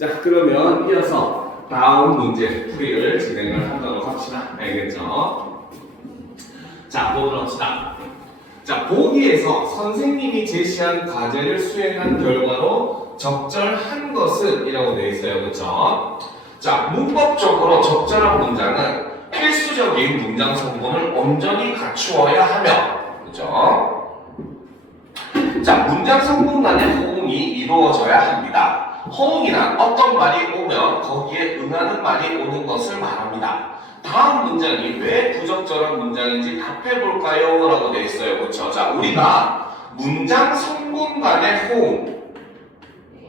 자, 그러면 이어서 다음 문제 풀이를 진행을 하도록 합시다. 알겠죠? 자, 보도록 합시다. 자, 보기에서 선생님이 제시한 과제를 수행한 결과로 적절한 것은 이라고 되어 있어요. 그렇죠? 자, 문법적으로 적절한 문장은 필수적인 문장 성분을 온전히 갖추어야 하며, 그렇죠? 자, 문장 성분 간의 호응이 이루어져야 합니다. 호응이란 어떤 말이 오면 거기에 응하는 말이 오는 것을 말합니다. 다음 문장이 왜 부적절한 문장인지 답해볼까요? 라고 되어 있어요. 그렇죠? 자, 우리가 문장 성분 간의 호응,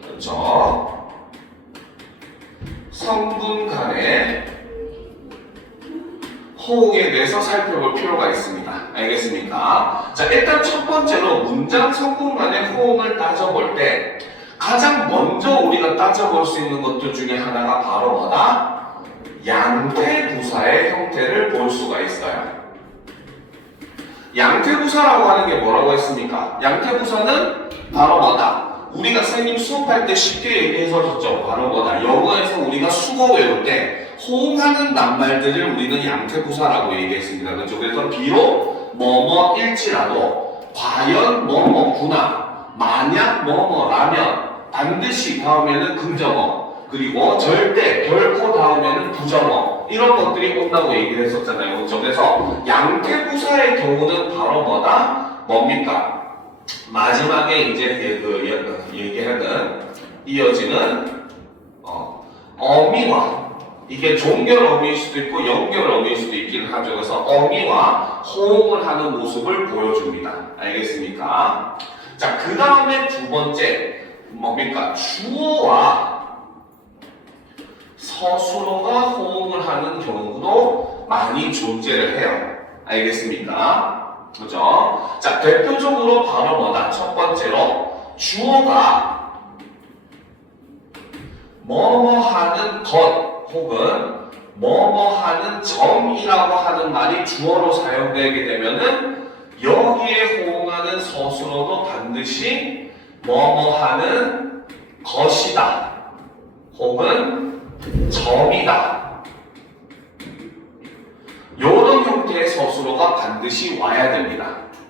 그렇죠? 성분 간의 호응에 대해서 살펴볼 필요가 있습니다. 알겠습니까? 자, 일단 첫 번째로 문장 성분 간의 호응을 따져볼 때 가장 먼저 우리가 따져볼 수 있는 것들 중에 하나가 바로 뭐다? 양태부사의 형태를 볼 수가 있어요. 양태부사라고 하는 게 뭐라고 했습니까? 양태부사는 바로 뭐다? 우리가 선생님 수업할 때 쉽게 얘기해줬죠. 바로 뭐다? 영어에서 우리가 수거 외울 때 호응하는 낱말들을 우리는 양태부사라고 얘기했습니다. 그렇죠? 그래서 비록 뭐뭐일지라도 과연 뭐뭐구나, 만약 뭐뭐라면 반드시 다음에는 긍정어, 그리고 절대, 결코 다음에는 부정어, 이런 것들이 온다고 얘기를 했었잖아요. 그렇죠? 그래서 양태부사의 경우는 바로 뭐다? 뭡니까? 마지막에 이제 얘기하는 이어지는 어미와, 이게 종결 어미일 수도 있고 연결 어미일 수도 있긴 하죠. 그래서 어미와 호응을 하는 모습을 보여줍니다. 알겠습니까? 자, 그 다음에 두 번째 뭡니까? 주어와 서술어가 호응을 하는 경우도 많이 존재를 해요. 알겠습니까? 그죠? 자, 대표적으로 바로 뭐다? 첫 번째로 주어가 뭐뭐 하는 것 혹은 뭐뭐 하는 점이라고 하는 말이 주어로 사용되게 되면은 여기에 호응하는 서술어도 반드시 뭐뭐 하는 것이다 혹은 점이다, 이런 형태의 서술어가 반드시 와야 됩니다.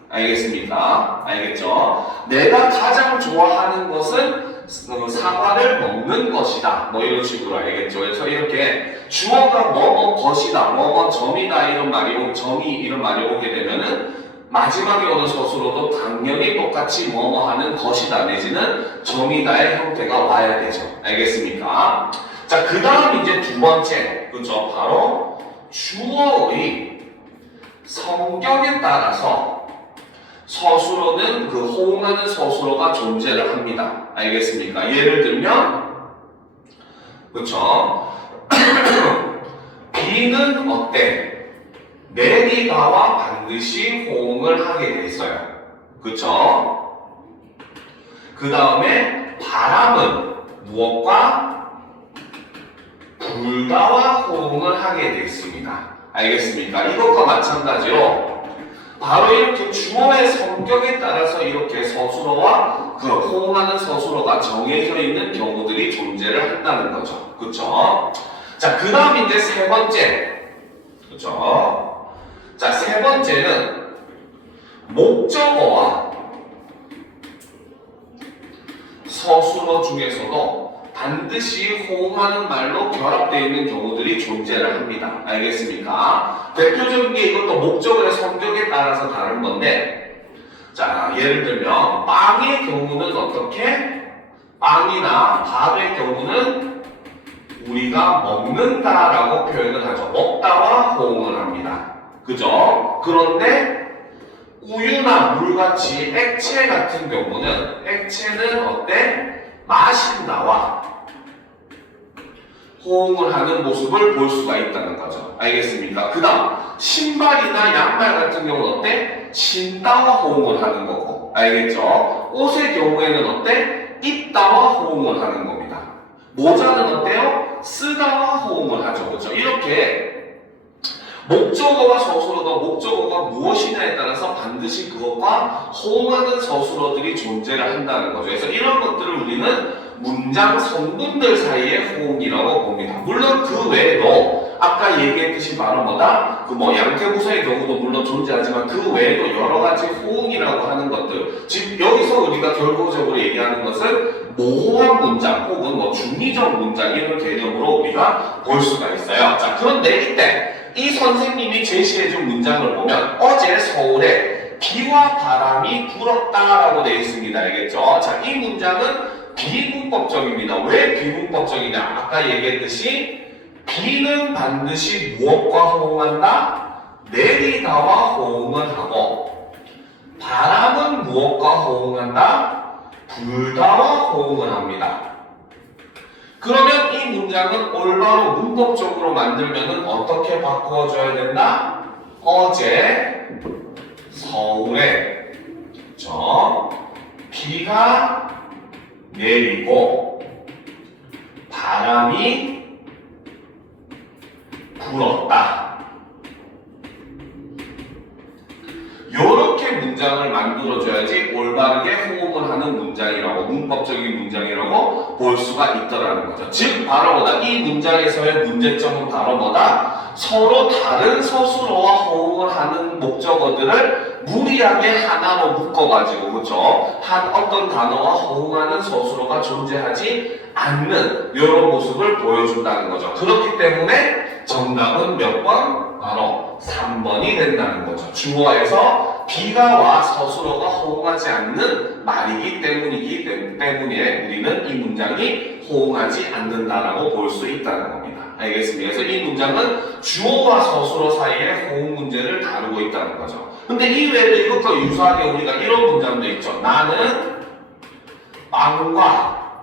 알겠습니까? 알겠죠? 내가 가장 좋아하는 것은 사과를 먹는 것이다, 뭐 이런 식으로. 알겠죠? 그래서 이렇게 주어가 뭐뭐 것이다, 뭐뭐 점이다 이런 말이 점이 이런 말이 오게 되면은 마지막에 오는 서술어도 당연히 똑같이 뭐뭐 하는 것이다 내지는 점이다의 형태가 와야 되죠. 알겠습니까? 자, 그 다음 이제 두 번째, 그죠? 바로 주어의 성격에 따라서 서술어는 그 호응하는 서술어가 존재를 합니다. 알겠습니까? 예를 들면, 그쵸? 비는 어때? 내리다와 반드시 호응을 하게 돼 있어요. 그쵸? 그 다음에 바람은 무엇과? 불다와 호응을 하게 돼 있습니다. 알겠습니까? 이것과 마찬가지로 바로 이렇게 주어의 성격에 따라서 이렇게 서술어와 그 호응하는 서술어가 정해져 있는 경우들이 존재를 한다는 거죠. 그쵸? 자, 그 다음 이제 세 번째. 그쵸? 자, 세 번째는 목적어와 서술어 중에서도 반드시 호응하는 말로 결합되어 있는 경우들이 존재를 합니다. 알겠습니까? 대표적인 게 이것도 목적어의 성격에 따라서 다른 건데, 자, 예를 들면 빵의 경우는 어떻게? 빵이나 밥의 경우는 우리가 먹는다라고 표현을 하죠. 먹다와 호응을 합니다. 그죠? 그런데 우유나 물같이 액체 같은 경우는 액체는 어때? 마신다와 호응을 하는 모습을 볼 수가 있다는 거죠. 알겠습니까? 그 다음 신발이나 양말 같은 경우는 어때? 신다와 호응을 하는 거고. 알겠죠? 옷의 경우에는 어때? 입다와 호응을 하는 겁니다. 모자는 어때요? 쓰다와 호응을 하죠. 그렇죠? 이렇게 목적어와 서술어도 목적어가 무엇이냐에 따라서 반드시 그것과 호응하는 서술어들이 존재를 한다는 거죠. 그래서 이런 것들을 우리는 문장 성분들 사이의 호응이라고 봅니다. 물론 그 외에도 아까 얘기했듯이 바로 뭐다? 그 뭐 양태부사의 경우도 물론 존재하지만 그 외에도 여러 가지 호응이라고 하는 것들. 즉 여기서 우리가 결과적으로 얘기하는 것은 모호한 문장 혹은 뭐 중의적 문장 이런 개념으로 우리가 볼 수가 있어요. 자, 그런데 이때 이 선생님이 제시해준 문장을 보면 어제 서울에 비와 바람이 불었다라고 되어 있습니다. 알겠죠? 자, 이 문장은 비문법적입니다. 왜 비문법적이냐? 아까 얘기했듯이 비는 반드시 무엇과 호응한다? 내리다와 호응을 하고 바람은 무엇과 호응한다? 불다와 호응을 합니다. 그러면 이 문장은 올바로 문법적으로 만들면 어떻게 바꿔줘야 된다? 어제 서울에 비가 내리고 바람이 불었다. 이렇게 문장을 만들어줘야지 올바르게 호응을 하는 문장이라고, 문법적인 문장이라고 볼 수가 있더라는 거죠. 즉 바로 뭐다? 이 문장에서의 문제점은 바로 뭐다? 서로 다른 서술어와 호응을 하는 목적어들을 무리하게 하나로 묶어가지고, 그렇죠? 한 어떤 단어와 호응하는 서술어가 존재하지 않는 이런 모습을 보여준다는 거죠. 그렇기 때문에 정답은 몇 번? 바로 3번이 된다는 거죠. 주어에서 비가 와 서술어가 호응하지 않는 말이기 때문에 우리는 이 문장이 호응하지 않는다라고 볼 수 있다는 겁니다. 알겠습니다. 그래서 이 문장은 주어와 서술어 사이의 호응 문제를 다루고 있다는 거죠. 근데 이외에도 이것과 유사하게 우리가 이런 문장도 있죠. 나는 빵과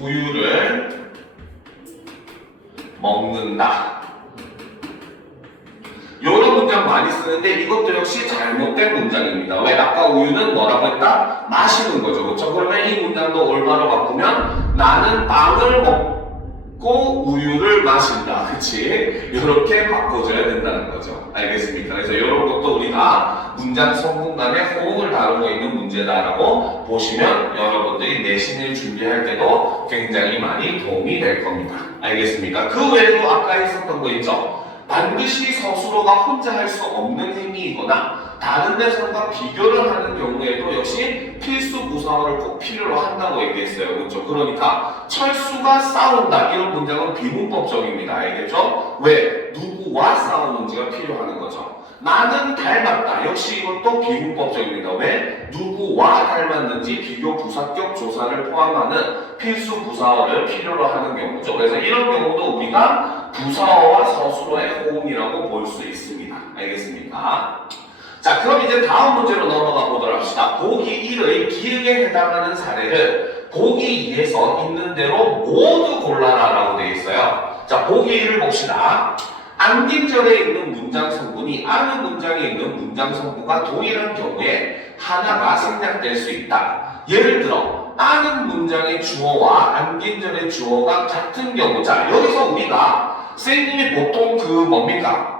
우유를 먹는다. 이런 문장 많이 쓰는데 이것도 역시 잘못된 문장입니다. 왜? 아까 우유는 뭐라고 했다? 마시는 거죠. 그렇죠? 그러면 이 문장도 올바로 바꾸면 나는 빵을 먹고 우유를 마신다. 그치? 이렇게 바꿔줘야 된다는 거죠. 알겠습니까? 그래서 이런 것도 우리가 문장 성분 간의 호응을 다루고 있는 문제다라고 보시면 여러분들이 내신을 준비할 때도 굉장히 많이 도움이 될 겁니다. 알겠습니까? 그 외에도 아까 했었던 거 있죠? 반드시 서술어가 혼자 할 수 없는 행위이거나 다른 대상과 비교를 하는 경우에도 역시 필수 부사어를 꼭 필요로 한다고 얘기했어요. 그렇죠? 그러니까 철수가 싸운다 이런 문장은 비문법적입니다. 알겠죠? 왜? 누구와 싸우는지가 필요하는 거죠. 나는 닮았다. 역시 이것도 비문법적입니다. 왜? 누구와 닮았는지 비교 부사격 조사를 포함하는 필수 부사어를 필요로 하는 경우죠. 그래서 이런 경우도 우리가 부사어와 서술어의 호응이라고 볼 수 있습니다. 알겠습니까? 자, 그럼 이제 다음 문제로 넘어가 보도록 합시다. 보기 1의 기역에 해당하는 사례를 보기 2에서 있는 대로 모두 골라라 라고 되어 있어요. 자, 보기 1을 봅시다. 안긴절에 있는 문장 성분이 아는 문장에 있는 문장 성분과 동일한 경우에 하나가 생략될 수 있다. 예를 들어 아는 문장의 주어와 안긴절의 주어가 같은 경우, 자 여기서 우리가 선생님이 보통 뭡니까?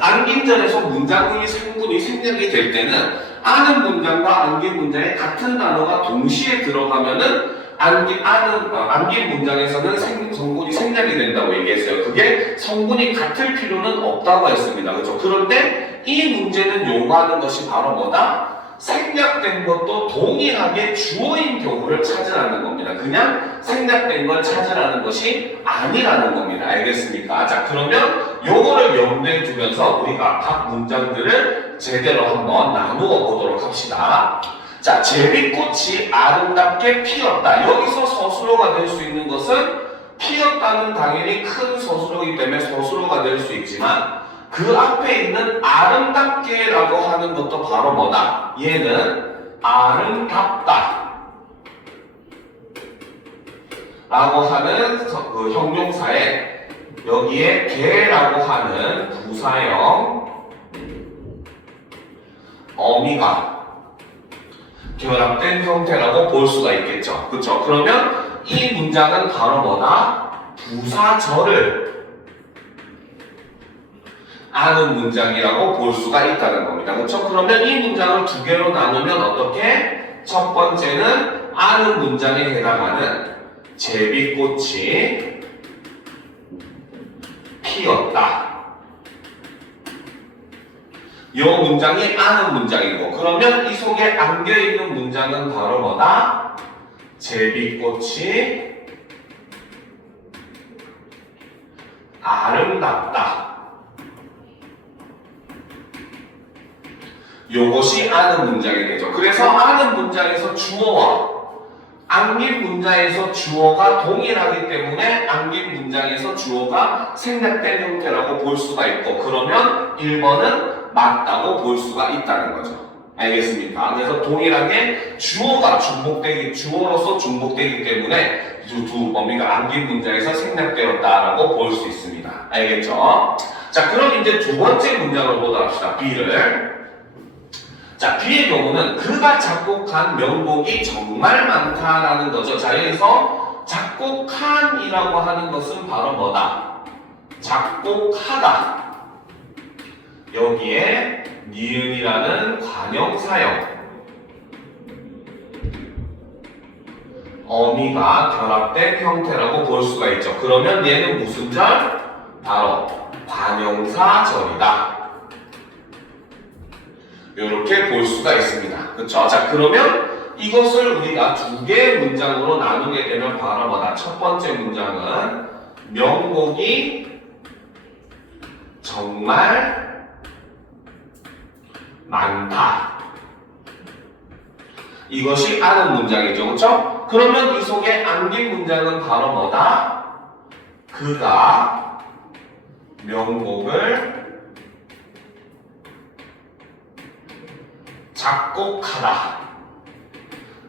안긴절에서 문장의 성분이 생략이 될 때는 아는 문장과 안긴 문장에 같은 단어가 동시에 들어가면은 안긴 문장에서는 성분이 생략이 된다고 얘기했어요. 그게 성분이 같을 필요는 없다고 했습니다. 그렇죠? 그런데 이 문제는 요구하는 것이 바로 뭐다? 생략된 것도 동일하게 주어인 경우를 찾으라는 겁니다. 그냥 생략된 걸 찾으라는 것이 아니라는 겁니다. 알겠습니까? 자, 그러면 요거를 염두에 두면서 우리가 각 문장들을 제대로 한번 나누어 보도록 합시다. 자, 제비꽃이 아름답게 피었다. 여기서 서술어가 될 수 있는 것은 피었다는 당연히 큰 서술어이기 때문에 서술어가 될 수 있지만 그 앞에 있는 아름답게라고 하는 것도 바로 뭐다? 얘는 아름답다 라고 하는 그 형용사에 여기에 게라고 하는 부사형 어미가 결합된 형태라고 볼 수가 있겠죠. 그렇죠? 그러면 이 문장은 바로 뭐다? 부사절을 아는 문장이라고 볼 수가 있다는 겁니다. 그렇죠? 그러면 이 문장을 두 개로 나누면 어떻게? 첫 번째는 아는 문장에 해당하는 제비꽃이 피었다. 이 문장이 아는 문장이고, 그러면 이 속에 안겨있는 문장은 바로 뭐다? 제비꽃이 아름답다. 요것이 아는 문장이 되죠. 그래서 아는 문장에서 주어와 안긴 문장에서 주어가 동일하기 때문에 안긴 문장에서 주어가 생략된 형태라고 볼 수가 있고, 그러면 1번은 맞다고 볼 수가 있다는 거죠. 알겠습니까? 그래서 동일하게 주어로서 중복되기 때문에 뭡니까? 안긴 문장에서 생략되었다라고 볼 수 있습니다. 알겠죠? 자, 그럼 이제 두 번째 문장을 보도록 합시다. B를. 자, B의 경우는 그가 작곡한 명곡이 정말 많다라는 거죠. 자, 여기서 작곡한이라고 하는 것은 바로 뭐다? 작곡하다. 여기에 니은이라는 관형사형 어미가 결합된 형태라고 볼 수가 있죠. 그러면 얘는 무슨 절? 바로 관형사절이다. 이렇게 볼 수가 있습니다. 그렇죠? 자, 그러면 이것을 우리가 두 개의 문장으로 나누게 되면 바로 뭐다? 첫 번째 문장은 명곡이 정말 많다. 이것이 아는 문장이죠. 그렇죠? 그러면 이 속에 안긴 문장은 바로 뭐다? 그가 명곡을 작곡하다.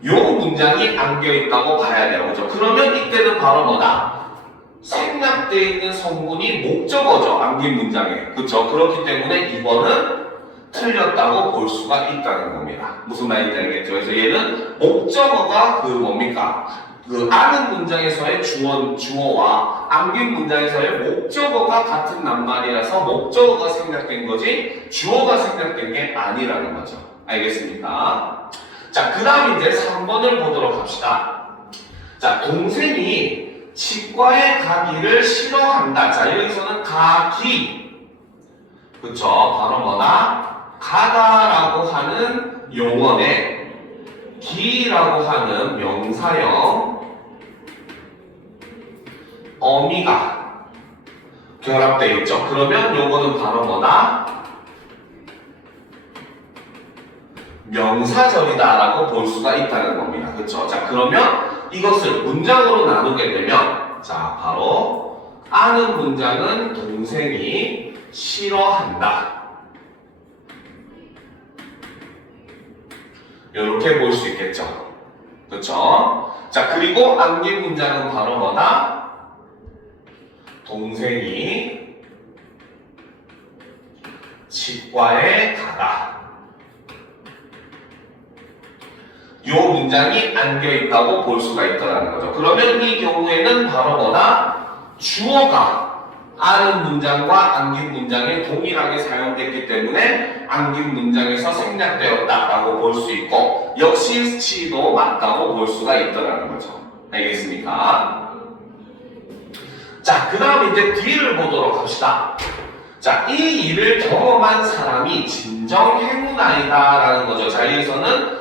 요 문장이 안겨있다고 봐야 돼요. 그죠? 그러면 이때는 바로 뭐다? 생략되어 있는 성분이 목적어죠. 안긴 문장에. 그렇죠? 그렇기 때문에 2번은 틀렸다고 볼 수가 있다는 겁니다. 무슨 말인지 알겠죠? 그래서 얘는 목적어가 그 뭡니까? 그 아는 문장에서의 주어와 안긴 문장에서의 목적어가 같은 낱말이라서 목적어가 생략된 거지 주어가 생략된 게 아니라는 거죠. 알겠습니까? 자, 그 다음 이제 3번을 보도록 합시다. 자, 동생이 치과에 가기를 싫어한다. 자, 여기서는 가기. 그쵸? 바로 뭐다? 가다라고 하는 용언에 기라고 하는 명사형 어미가 결합되어 있죠. 그러면 요거는 바로 뭐다? 명사절이다라고 볼 수가 있다는 겁니다. 그렇죠? 자, 그러면 이것을 문장으로 나누게 되면 자, 바로 아는 문장은 동생이 싫어한다. 이렇게 볼 수 있겠죠. 그렇죠? 자, 그리고 안긴 문장은 바로 뭐다? 동생이 치과에 가다. 이 문장이 안겨있다고 볼 수가 있다는 거죠. 그러면 이 경우에는 바로 뭐다? 주어가 아는 문장과 안긴 문장에 동일하게 사용됐기 때문에 안긴 문장에서 생략되었다라고 볼 수 있고 역시 C도 맞다고 볼 수가 있다는 거죠. 알겠습니까? 자, 그 다음 이제 D를 보도록 합시다. 자, 이 일을 경험한 사람이 진정 행운아이다라는 거죠. 자, 여기서는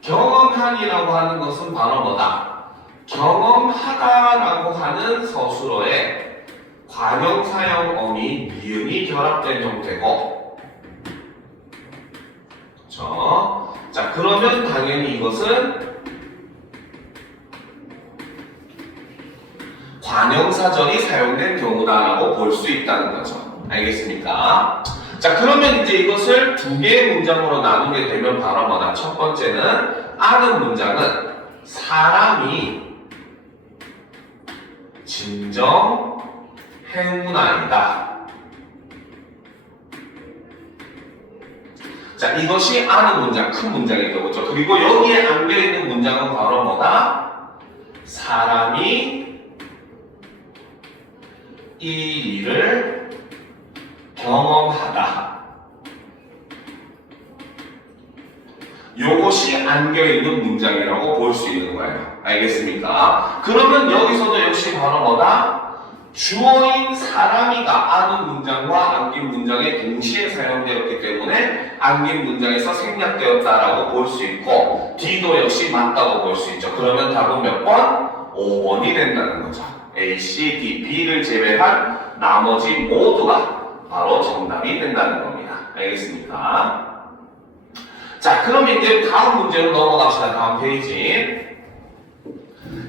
경험한이라고 하는 것은 바로 뭐다? 경험하다라고 하는 서술어에 관형사형 어미 니은이 결합된 형태고, 그렇죠? 자, 그러면 당연히 이것은 관형사절이 사용된 경우다라고 볼 수 있다는 거죠. 알겠습니까? 자, 그러면 이제 이것을 두 개의 문장으로 나누게 되면 바로 뭐다? 첫 번째는 아는 문장은 사람이 진정 행운아이다. 자, 이것이 아는 문장, 큰 문장이죠. 그렇죠? 그리고 여기에 안겨있는 문장은 바로 뭐다? 사람이 이 일을 경험하다. 요것이 안겨있는 문장이라고 볼 수 있는 거예요. 알겠습니까? 그러면 여기서도 역시 바로 뭐다? 주어인 사람이가 아는 문장과 안긴 문장에 동시에 사용되었기 때문에 안긴 문장에서 생략되었다라고 볼 수 있고 D도 역시 맞다고 볼 수 있죠. 그러면 답은 몇 번? 5번이 된다는 거죠. A, C, D, B를 제외한 나머지 모두가 바로 정답이 된다는 겁니다. 알겠습니까? 자, 그럼 이제 다음 문제로 넘어갑시다. 다음 페이지.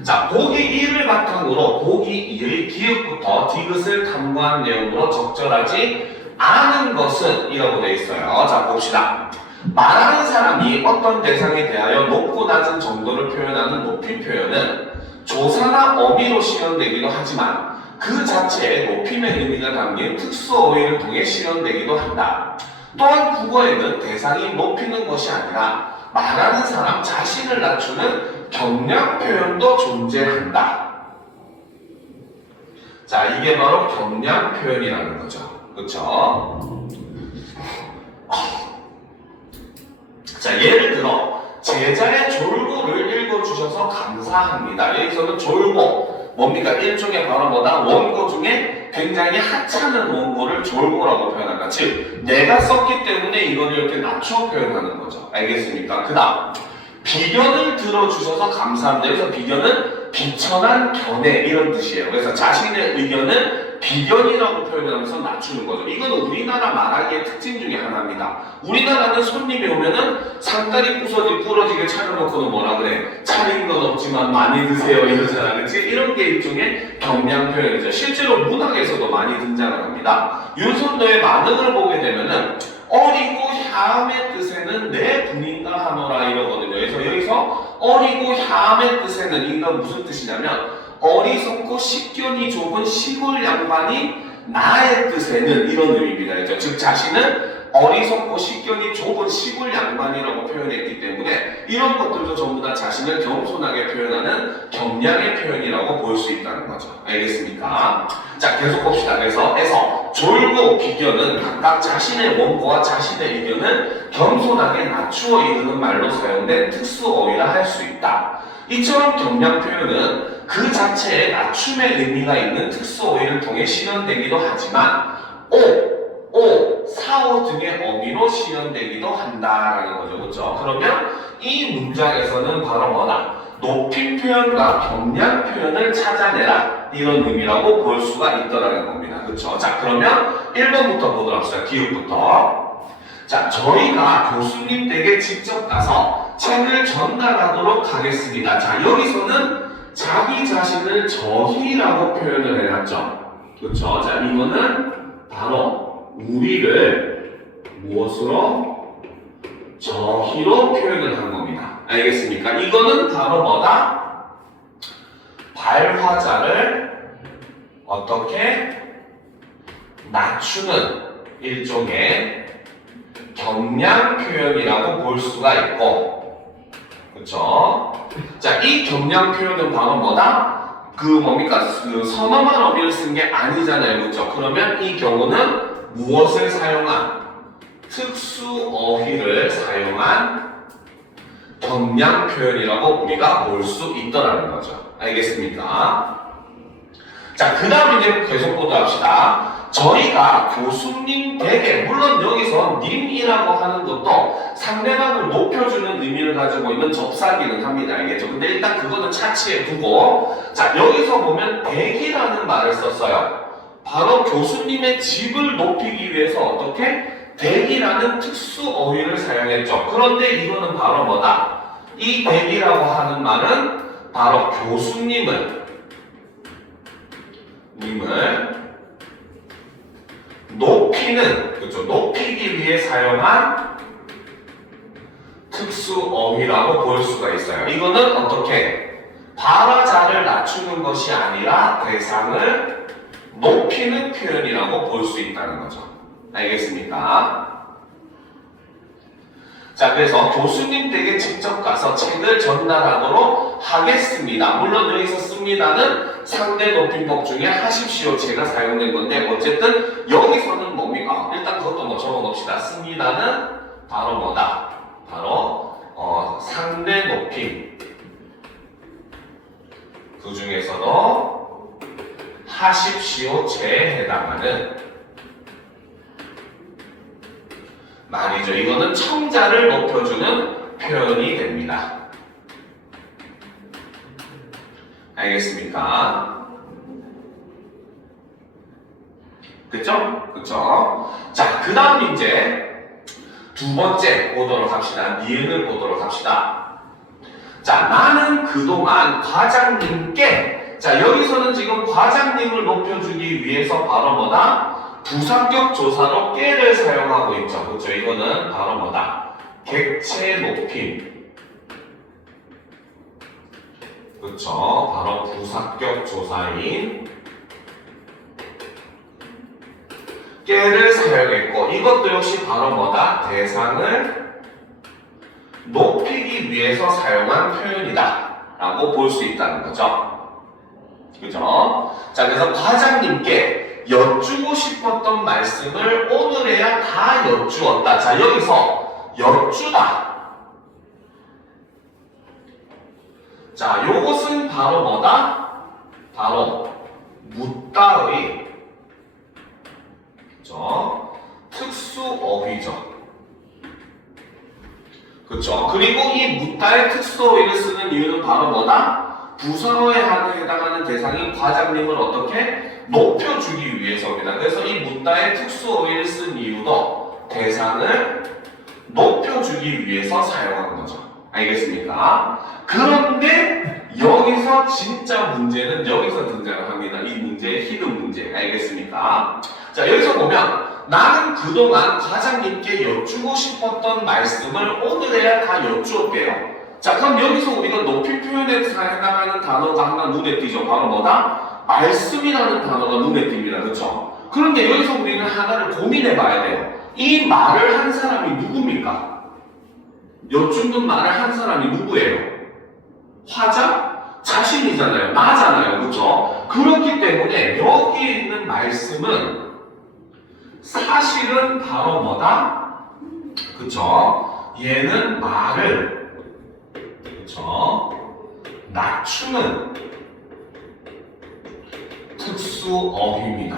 자, 보기 1을 바탕으로 보기 2의 기억부터 디귿을 탐구한 내용으로 적절하지 않은 것은 이라고 되어 있어요. 자, 봅시다. 말하는 사람이 어떤 대상에 대하여 높고 낮은 정도를 표현하는 높임 표현은 조사나 어미로 실현되기도 하지만 그 자체에 높임의 의미가 담긴 특수 어휘를 통해 실현되기도 한다. 또한 국어에는 대상이 높이는 것이 아니라 말하는 사람 자신을 낮추는 경량 표현도 존재한다. 자, 이게 바로 경량 표현이라는 거죠. 그렇죠? 자, 예를 들어 제자의 졸고를 읽어주셔서 감사합니다. 여기서는 졸고 뭡니까? 일종의 바로 뭐다? 원고 중에 굉장히 하찮은 원고를 졸고라고 표현한다. 즉, 내가 썼기 때문에 이걸 이렇게 낮춰 표현하는 거죠. 알겠습니까? 그 다음 비견을 들어주셔서 감사합니다. 여기서 비견은 비천한 견해 이런 뜻이에요. 그래서 자신의 의견을 비견이라고 표현하면서 낮추는 거죠. 이거는 우리나라 말하기의 특징 중에 하나입니다. 우리나라는 손님이 오면은 상다리 부러지게 차려놓고는 뭐라 그래? 차린 건 없지만 많이 드세요 이러잖아. 그치? 이런 게 일종의 경량 표현이죠. 실제로 문학에서도 많이 등장을 합니다. 윤선도의 만응을 보게 되면은 어리고 야함의 뜻에는 내 분인가 하노라 이러거든요. 그래서 여기서 어리고 야함의 뜻에는 이건 무슨 뜻이냐면 어리석고 식견이 좁은 시골 양반이 나의 뜻에는 이런 의미입니다. 그렇죠? 즉 자신은 어리석고 식견이 좁은 시골 양반이라고 표현했기 때문에 이런 것들도 전부 다 자신을 겸손하게 표현하는 경량의 표현이라고 볼 수 있다는 거죠. 알겠습니까? 자, 계속 봅시다. 그래서 졸고 비견은 각각 자신의 원고와 자신의 의견을 겸손하게 낮추어 이르는 말로 사용된 특수어휘라 할 수 있다. 이처럼 경량 표현은 그 자체에 낮춤의 의미가 있는 특수어휘를 통해 실현되기도 하지만 사오 등의 어미로 실현되기도 한다라는 거죠. 그렇죠? 그러면 이 문장에서는 바로 뭐다? 높임 표현과 경량 표현을 찾아내라 이런 의미라고 볼 수가 있더라는 겁니다. 그렇죠? 자, 그러면 1번부터 보도록 합시다. 기억부터. 자, 저희가 교수님 댁에 직접 가서 책을 전달하도록 하겠습니다. 자, 여기서는 자기 자신을 저희라고 표현을 해놨죠. 그렇죠? 자, 이거는 바로 우리를 무엇으로? 저희로 표현을 한 겁니다. 알겠습니까? 이거는 바로 뭐다? 발화자를 어떻게 낮추는 일종의 경량 표현이라고 볼 수가 있고, 그렇죠? 자, 이 경량 표현은 바로 뭐다? 뭡니까? 선엄한 어미를 쓴 게 아니잖아요. 그렇죠? 그러면 이 경우는 무엇을 사용한? 특수 어휘를 사용한 경량 표현이라고 우리가 볼 수 있더라는 거죠. 알겠습니까? 자, 그 다음 이제 계속 보도록 합시다. 저희가 교수님 댁에, 물론 여기서 님이라고 하는 것도 상대방을 높여주는 의미를 가지고 있는 접사기는 합니다. 알겠죠? 근데 일단 그거는 차치해 두고, 자, 여기서 보면 댁이라는 말을 썼어요. 바로 교수님의 집을 높이기 위해서 어떻게? 댁이라는 특수 어휘를 사용했죠. 그런데 이거는 바로 뭐다? 이 댁이라고 하는 말은 바로 교수님을 높이는, 그렇죠? 높이기 위해 사용한 특수 어휘라고 볼 수가 있어요. 이거는 어떻게? 발화자를 낮추는 것이 아니라 대상을 높이는 표현이라고 볼 수 있다는 거죠. 알겠습니까? 자, 그래서 교수님 댁에 직접 가서 책을 전달하도록 하겠습니다. 물론 여기서 씁니다는 상대 높임법 중에 하십시오 제가 사용된 건데 어쨌든 여기서는 뭡니까? 일단 그것도 뭐 적어놓읍시다. 씁니다는 바로 뭐다? 바로 상대 높임 그 중에서도 하십시오체에 해당하는 말이죠. 이거는 청자를 높여주는 표현이 됩니다. 알겠습니까? 됐죠? 그쵸? 자, 그 다음 이제 두 번째 보도록 합시다. 니은을 보도록 합시다. 자, 나는 그동안 과장님께, 자, 여기서는 지금 과장님을 높여주기 위해서 바로 뭐다? 부사격 조사로 깨를 사용하고 있죠. 그렇죠? 이거는 바로 뭐다? 객체 높임. 그렇죠? 바로 부사격 조사인 깨를 사용했고, 이것도 역시 바로 뭐다? 대상을 높이기 위해서 사용한 표현이다 라고 볼 수 있다는 거죠. 그죠? 자, 그래서 과장님께 여쭈고 싶었던 말씀을 오늘에야 다 여쭈었다. 자, 여기서 여쭈다. 자, 요것은 바로 뭐다? 바로 묻다의 특수어휘죠. 그렇죠. 그리고 이 묻다의 특수어휘를 쓰는 이유는 바로 뭐다? 부사어에 해당하는 대상인 과장님을 어떻게 높여주기 위해서입니다. 그래서 이 묻다의 특수어휘를 쓴 이유도 대상을 높여주기 위해서 사용한 거죠. 알겠습니까? 그런데 여기서 진짜 문제는 여기서 등장을 합니다. 이 문제의 히든 문제. 알겠습니까? 자, 여기서 보면 나는 그동안 과장님께 여쭈고 싶었던 말씀을 오늘에야 다 여쭈었대요. 자, 그럼 여기서 우리가 높임 표현에 해당하는 단어가 하나 눈에 띄죠. 바로 뭐다? 말씀이라는 단어가 눈에 띕니다. 그렇죠? 그런데 여기서 우리는 하나를 고민해 봐야 돼요. 이 말을 한 사람이 누굽니까? 여쭈는 말을 한 사람이 누구예요? 화자? 자신이잖아요. 나잖아요. 그렇죠? 그렇기 때문에 여기에 있는 말씀은 사실은 바로 뭐다? 그쵸? 얘는 말을 그쵸? 낮추는 특수어휘입니다.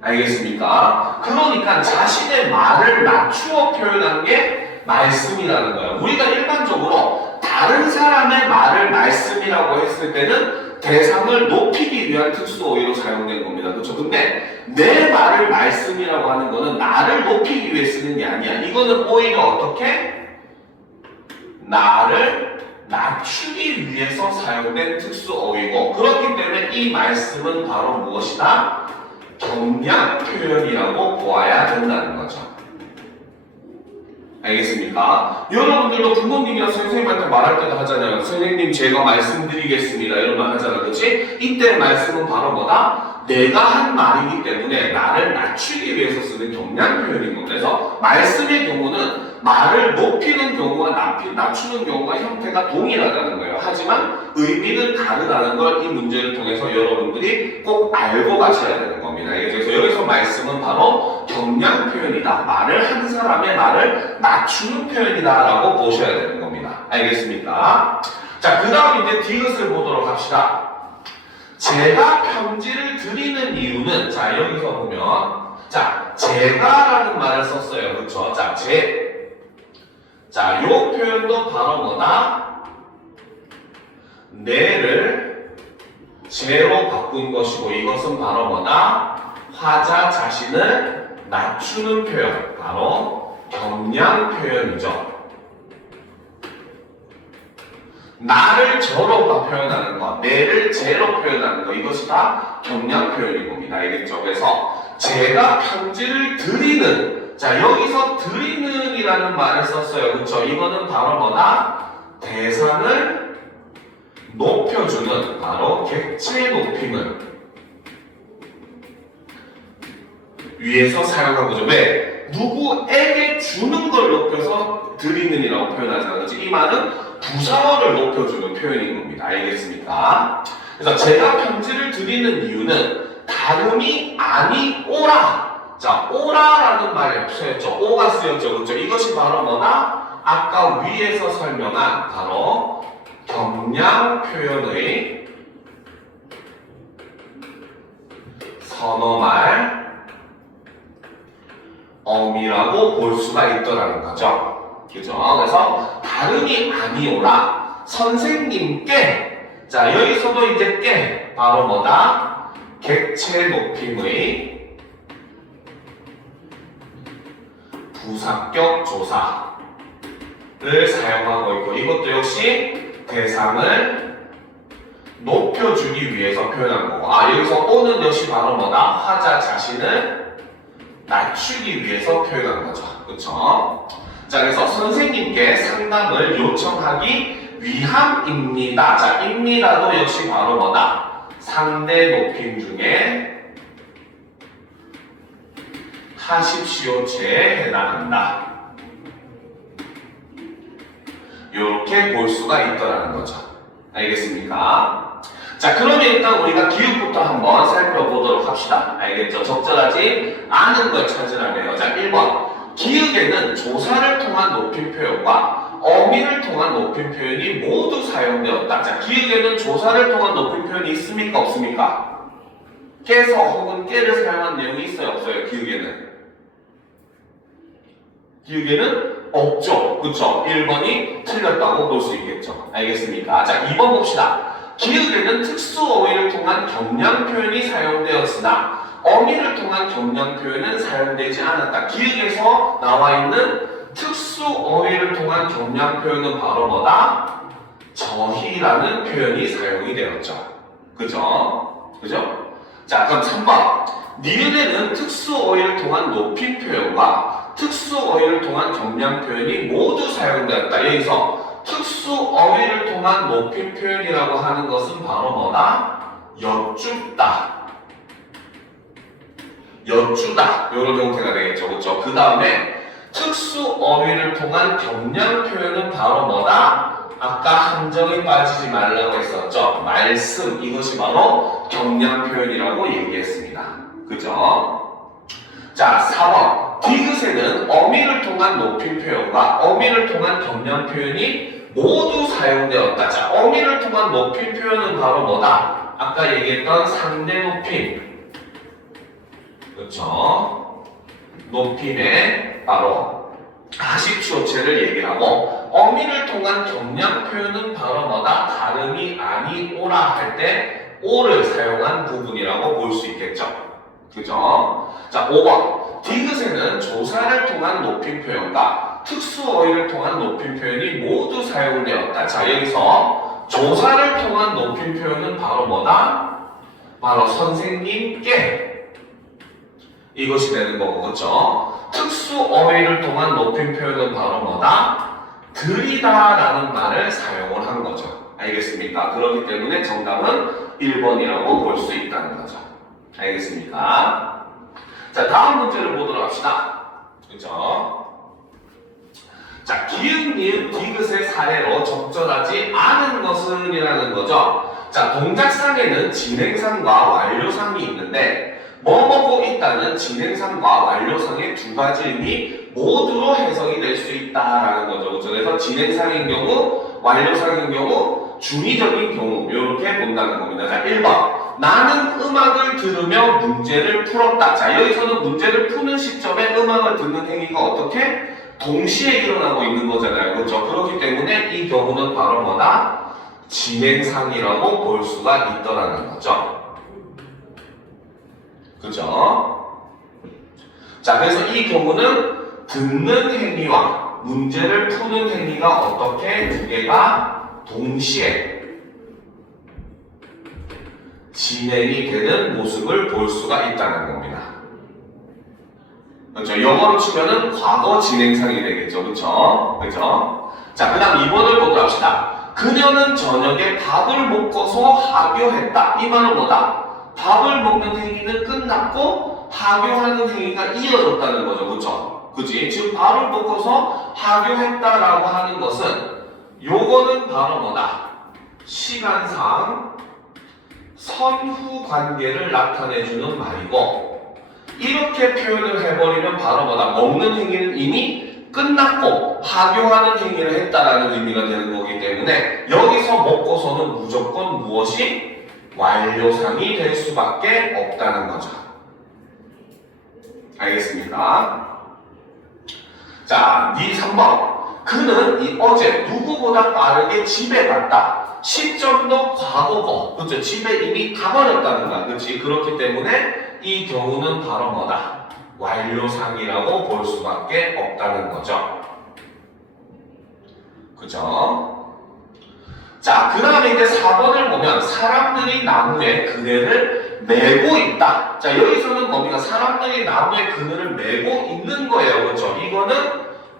알겠습니까? 그러니까 자신의 말을 낮추어 표현한 게 말씀이라는 거예요. 우리가 일반적으로 다른 사람의 말을 말씀이라고 했을 때는 대상을 높이기 위한 특수어휘로 사용된 겁니다. 그렇죠? 근데 내 말을 말씀이라고 하는 거는 나를 높이기 위해 쓰는 게 아니야. 이거는 오히려 어떻게? 나를 낮추기 위해서 사용된 특수어휘고, 그렇기 때문에 이 말씀은 바로 무엇이다? 경량 표현이라고 보아야 된다는 거죠. 알겠습니까? 여러분들도 부모님이나 선생님한테 말할 때도 하잖아요. 선생님 제가 말씀드리겠습니다. 이런 말 하잖아. 그렇지? 이때 말씀은 바로 뭐다? 내가 한 말이기 때문에 나를 낮추기 위해서 쓰는 경량 표현인 겁니다. 그래서 말씀의 경우는 말을 높이는 경우와 낮추는 경우가 형태가 동일하다는 거예요. 하지만 의미는 다르다는 걸 이 문제를 통해서 여러분들이 꼭 알고 가셔야 되는 겁니다. 그래서 여기서 말씀은 바로 경량 표현이다. 말을 한 사람의 말을 낮추는 표현이다 라고 보셔야 되는 겁니다. 알겠습니까? 자, 그 다음 이제 디귿을 보도록 합시다. 제가 편지를 드리는 이유는, 자, 여기서 보면, 자, 제가라는 말을 썼어요. 그렇죠? 자, 자, 요 표현도 바로 뭐다? 내를 제로 바꾼 것이고, 이것은 바로 뭐다? 화자 자신을 낮추는 표현, 바로 경량 표현이죠. 나를 저로 표현하는 것, 내를 제로 표현하는 것, 이것이 다 경량 표현인 겁니다. 알겠죠? 그래서 제가 편지를 드리는, 자, 여기서 드리는 이라는 말을 썼어요. 그렇죠? 이거는 바로 뭐다? 대상을 높여주는, 바로 객체 높임을 위해서 사용한 거죠. 왜? 누구에게 주는 걸 높여서 드리는 이라고 표현하잖아요. 그렇지? 이 말은 부사어를 높여주는 표현인 겁니다. 알겠습니까? 그래서 제가 편지를 드리는 이유는 다름이 아니오라 자, 오라라는 말이 쓰였죠. 오가 쓰였죠. 그렇죠? 이것이 바로 뭐다? 아까 위에서 설명한 바로 경량 표현의 선어말 어미라고 볼 수가 있더라는 거죠. 그죠? 그래서 다름이 아니오라 선생님께 자 여기서도 이제 께 바로 뭐다? 객체 높임의 부사격 조사를 사용하고 있고 이것도 역시 대상을 높여주기 위해서 표현한 거고 여기서 오는 역시 바로 뭐다? 화자 자신을 낮추기 위해서 표현한 거죠. 그쵸? 자 그래서 선생님께 상담을 요청하기 위함입니다. 자 입니다도 역시 바로 뭐다? 상대 높임 중에 하십시오체에 해당한다. 이렇게 볼 수가 있더라는 거죠. 알겠습니까? 자 그러면 일단 우리가 기억부터 한번 살펴보도록 합시다. 알겠죠? 적절하지 않은 걸 찾으라네요. 자 1번 기억에는 조사를 통한 높임 표현과 어미를 통한 높임 표현이 모두 사용되었다. 자 기억에는 조사를 통한 높임 표현이 있습니까? 없습니까? 깨서 혹은 깨를 사용한 내용이 있어요? 없어요? 기억에는? 기억에는 없죠. 그쵸? 1번이 틀렸다고 볼 수 있겠죠. 알겠습니까? 자 2번 봅시다. 기억에는 특수 어휘를 통한 경량 표현이 사용되었으나 어미를 통한 경량 표현은 사용되지 않았다. 기억에서 나와 있는 특수 어휘를 통한 경량 표현은 바로 뭐다? 저희라는 표현이 사용이 되었죠. 그죠? 그죠? 자 그럼 3번 니은에는 특수 어휘를 통한 높임 표현과 특수 어휘를 통한 경량 표현이 모두 사용되었다. 여기서 특수 어휘를 통한 높임 표현이라고 하는 것은 바로 뭐다? 여쭙다. 여쭈다. 이런 형태가 되겠죠. 그렇죠? 그 다음에 특수 어휘를 통한 경량 표현은 바로 뭐다? 아까 함정에 빠지지 말라고 했었죠. 말씀. 이것이 바로 경량 표현이라고 얘기했습니다. 그죠? 자, 4번. 디귿에는 어미를 통한 높임 표현과 어미를 통한 경량 표현이 모두 사용되었다. 자, 어미를 통한 높임 표현은 바로 뭐다? 아까 얘기했던 상대 높임. 그렇죠? 높임에 바로 하십시오체를 얘기를 하고 어미를 통한 경량 표현은 바로 뭐다? 다름이 아니오라 할 때 오를 사용한 부분이라고 볼 수 있겠죠. 그죠? 자, 5번. 디귿에는 조사를 통한 높임 표현과 특수 어휘를 통한 높임 표현이 모두 사용되었다. 자, 여기서 조사를 통한 높임 표현은 바로 뭐다? 바로 선생님께 이것이 되는 거고, 그렇죠? 특수 어휘를 통한 높임 표현은 바로 뭐다? 들이다라는 말을 사용을 한 거죠. 알겠습니까? 그렇기 때문에 정답은 1번이라고 볼 수 있다는 거죠. 알겠습니까? 자, 다음 문제를 보도록 합시다. 그렇죠? 자, 기역, 니은, 디귿의 사례로 적절하지 않은 것은 이라는 거죠. 자, 동작상에는 진행상과 완료상이 있는데 뭐뭐고 있다는 진행상과 완료상의 두 가지 의미 모두로 해석이 될 수 있다라는 거죠. 그렇죠? 그래서 진행상인 경우, 완료상인 경우, 중의적인 경우 이렇게 본다는 겁니다. 자, 1번. 나는 음악을 들으며 문제를 풀었다. 자, 여기서는 문제를 푸는 시점에 음악을 듣는 행위가 어떻게? 동시에 일어나고 있는 거잖아요. 그렇죠? 그렇기 때문에 이 경우는 바로 뭐다? 진행상이라고 볼 수가 있더라는 거죠. 그죠? 자, 그래서 이 경우는 듣는 행위와 문제를 푸는 행위가 어떻게 두 개가 동시에 진행이 되는 모습을 볼 수가 있다는 겁니다. 그렇죠? 영어로 치면은 과거 진행상이 되겠죠. 그렇죠? 그렇죠? 자, 그 다음 2번을 보도록 합시다. 그녀는 저녁에 밥을 먹고서 하교했다. 이 말은 뭐다? 밥을 먹는 행위는 끝났고 하교하는 행위가 이어졌다는 거죠. 그렇죠? 그치? 지금 밥을 먹고서 하교했다라고 하는 것은 요거는 바로 뭐다? 시간상 선후 관계를 나타내주는 말이고 이렇게 표현을 해버리면 바로 뭐다? 먹는 행위는 이미 끝났고 학용하는 행위를 했다라는 의미가 되는 거기 때문에 여기서 먹고서는 무조건 무엇이? 완료상이 될 수밖에 없다는 거죠. 알겠습니까? 자, 3번. 그는 이 어제 누구보다 빠르게 집에 갔다. 시점도 과거고, 그렇죠? 집에 이미 가버렸다는 거야, 그렇지? 그렇기 때문에 이 경우는 바로 뭐다? 완료상이라고 볼 수밖에 없다는 거죠. 그죠? 자, 그 다음에 이제 4번을 보면 사람들이 나무에 그네를 메고 있다. 자, 여기서는 뭡니까? 사람들이 나무에 그네를 메고 있는 거예요. 그렇죠? 이거는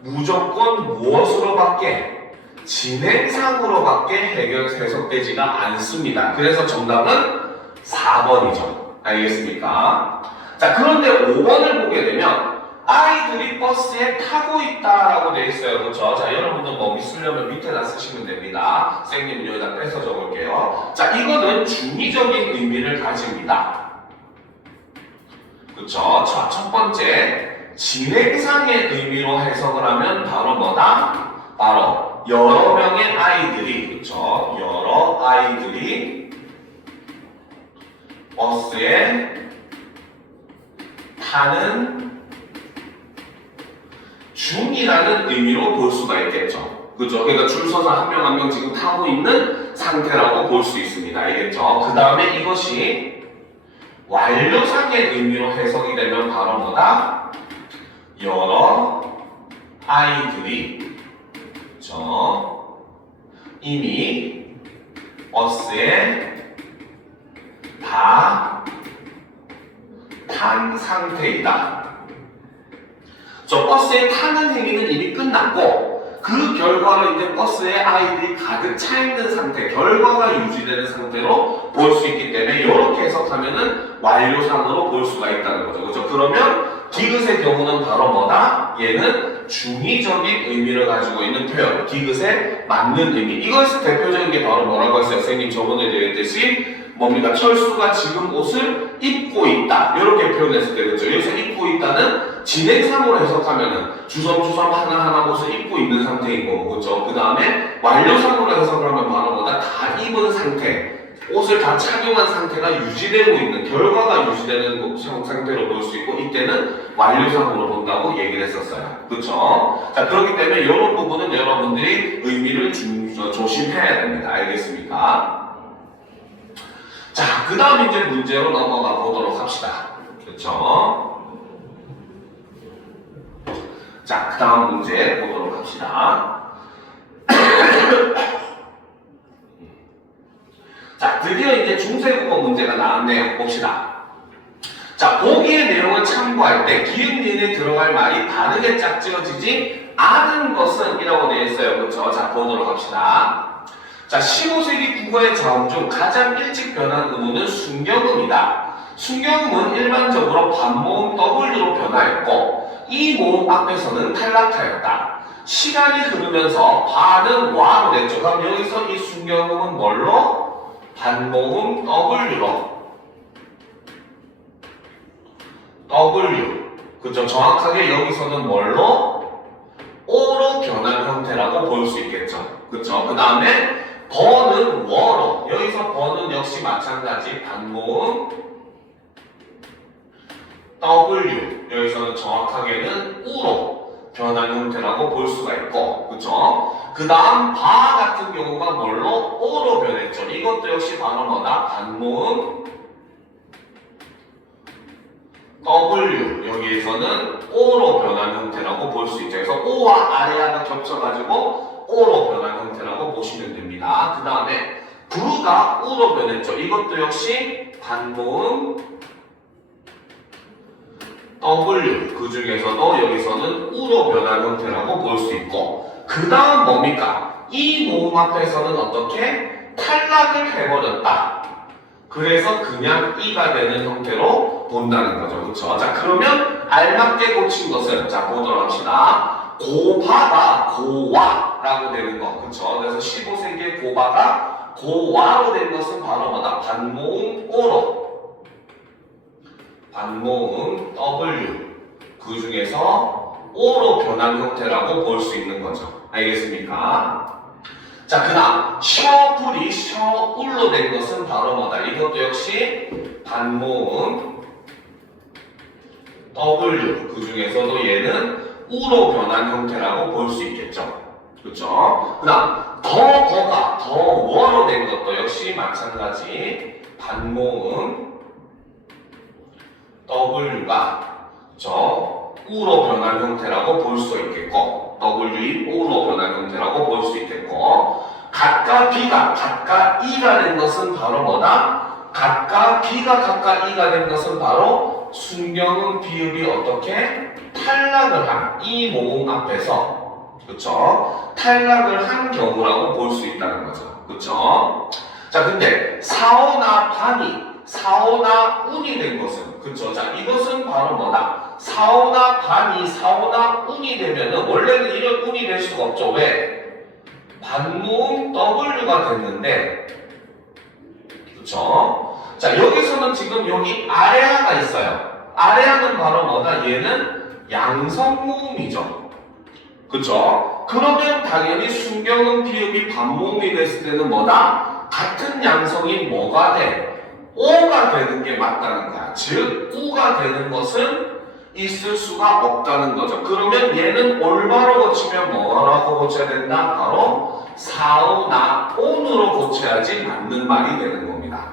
무조건 무엇으로밖에? 진행상으로밖에 해석되지가 않습니다. 그래서 정답은 4번이죠. 알겠습니까? 자, 그런데 5번을 보게 되면 아이들이 버스에 타고 있다라고 되어 있어요. 그렇죠? 자, 여러분들 뭐 쓰려면 밑에다 쓰시면 됩니다. 선생님은 여기다 뺏어 적을게요. 자, 이거는 중의적인 의미를 가집니다. 그렇죠? 자, 첫 번째 진행상의 의미로 해석을 하면 바로 뭐다? 바로 여러 명의 아이들이, 그렇죠? 여러 아이들이 버스에 타는 중이라는 의미로 볼 수가 있겠죠. 그죠? 그러니까 줄 서서 한 명 한 명 지금 타고 있는 상태라고 볼 수 있습니다. 알겠죠? 그 다음에 이것이 완료상의 의미로 해석이 되면 바로 뭐다? 여러 아이들이, 그죠? 이미 버스에 다 탄 상태이다. 저 버스에 타는 행위는 이미 끝났고 그 결과로 이제 버스에 아이들이 가득 차 있는 상태, 결과가 유지되는 상태로 볼 수 있기 때문에 이렇게 해석하면은 완료상으로 볼 수가 있다는 거죠. 그렇죠? 그러면 디귿의 경우는 바로 뭐다? 얘는 중의적인 의미를 가지고 있는 표현, 디귿에 맞는 의미. 이것의 대표적인 게 바로 뭐라고 했어요? 선생님 저번에 얘기했듯이 뭡니까? 철수가 지금 옷을 입고 있다. 이렇게 표현했을 때, 그렇죠? 여기서 입고 있다는 진행상으로 해석하면은 주섬주섬 하나하나 옷을 입고 있는 상태인 거고, 그렇죠? 그 다음에 완료상으로 해석을 하면 바로 뭐다? 다 입은 상태. 옷을 다 착용한 상태가 유지되고 있는, 결과가 유지되는 상태로 볼 수 있고, 이때는 완료상으로 본다고 얘기를 했었어요. 그렇죠? 자, 그렇기 때문에 이런 부분은 여러분들이 의미를 조심해야 됩니다. 알겠습니까? 자, 그 다음 이제 문제로 넘어가 보도록 합시다. 그렇죠? 자, 그 다음 문제 보도록 합시다. 자, 드디어 이제 중세국어 문제가 나왔네요. 봅시다. 자, 보기의 내용을 참고할 때 기역 니은에 들어갈 말이 다르게 짝지어지지 않은 것은 이라고 되어 있어요. 그렇죠? 자, 보도록 합시다. 자, 15세기 국어의 자음 중 가장 일찍 변한 음은 순경음이다. 순경음은 일반적으로 반모음 W로 변화했고 이 모음 앞에서는 탈락하였다. 시간이 흐르면서 반은 와로 됐죠. 그럼 여기서 이 순경음은 뭘로? 반모음 W로. W. 그죠? 정확하게 여기서는 뭘로? O로 변한 형태라고 볼 수 있겠죠. 그죠? 그 다음에 버는 워로. 여기서 버는 역시 마찬가지 반모음 W. 여기서는 정확하게는 우로 변한 형태라고 볼 수가 있고, 그쵸? 그 다음 바 같은 경우가 뭘로? 오로 변했죠. 이것도 역시 바로 뭐다? 반모음 W. 여기에서는 O로 변한 형태라고 볼 수 있죠. 그래서 O와 아래아가 겹쳐가지고 O로 변한 형태라고 보시면 됩니다. 그 다음에 부가 우로 변했죠. 이것도 역시 반모음 W. 그 중에서도 여기서는 우로 변한 형태라고 볼 수 있고, 그 다음 뭡니까? 이 모음 앞에서는 어떻게? 탈락을 해버렸다. 그래서 그냥 이가 되는 형태로 본다는 거죠. 그쵸? 자, 그러면 알맞게 고친 것은, 자, 보도록 합시다. 고바가 고와라고 되는 거. 그쵸? 그래서 15세기의 고바가 고와로 된 것은 바로 뭐다? 반모음 오로 반모음 W 그 중에서 O로 변한 형태라고 볼 수 있는 거죠. 알겠습니까? 자, 그 다음 셔불이 셔울로 된 것은 바로 뭐다? 이것도 역시 반모음 W 그 중에서도 얘는 우로 변한 형태라고 볼 수 있겠죠. 그렇죠? 그 다음 더가 더워로 된 것도 역시 마찬가지 반모음 W가 우로 변한 형태라고 볼 수 있겠고 W이 O로 변한 형태라고 볼 수 있겠고 갓과 B가 갓과 E가 된 것은 바로 뭐다? 갓과 B가 갓과 E가 된 것은 바로 순경음 비읍이 어떻게 탈락을 한 이 모음 앞에서 그쵸? 탈락을 한 경우라고 볼 수 있다는 거죠. 그쵸? 자, 근데 사오나 반이 사오나 운이 된 것은 그쵸? 자, 이것은 바로 뭐다? 사오나 반이 사오나 운이 되면은 원래는 이런 운이 될 수가 없죠. 왜? 반모음 W가 됐는데 그쵸? 자, 여기서는 지금 여기 아래아가 있어요. 아래아는 바로 뭐다? 얘는 양성모음이죠. 그쵸? 그러면 당연히 순경음 비읍이 반모음이 됐을 때는 뭐다? 같은 양성인 뭐가 돼? 오가 되는 게 맞다는 거야. 즉, 우가 되는 것은 있을 수가 없다는 거죠. 그러면 얘는 올바로 고치면 뭐라고 고쳐야 된다? 바로 사오나 온으로 고쳐야지 맞는 말이 되는 겁니다.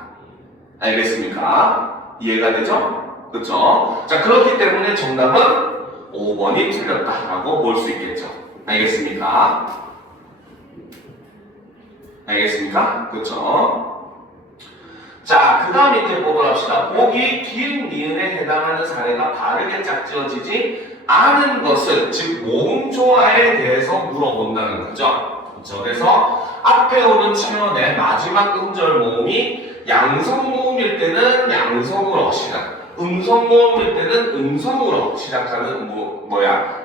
알겠습니까? 이해가 되죠? 그쵸? 자, 그렇기 때문에 정답은 5번이 틀렸다라고 볼 수 있겠죠. 알겠습니까? 알겠습니까? 그쵸? 자, 그 다음 이제 보도록 합시다. 보기 기흥, 니은에 해당하는 사례가 바르게 짝지어지지 않은 것은, 즉 모음조화에 대해서 물어본다는 거죠. 그쵸? 그래서 앞에 오는 치면의 마지막 음절 모음이 양성모음일 때는 양성으로 시작, 음성모음일 때는 음성으로 시작하는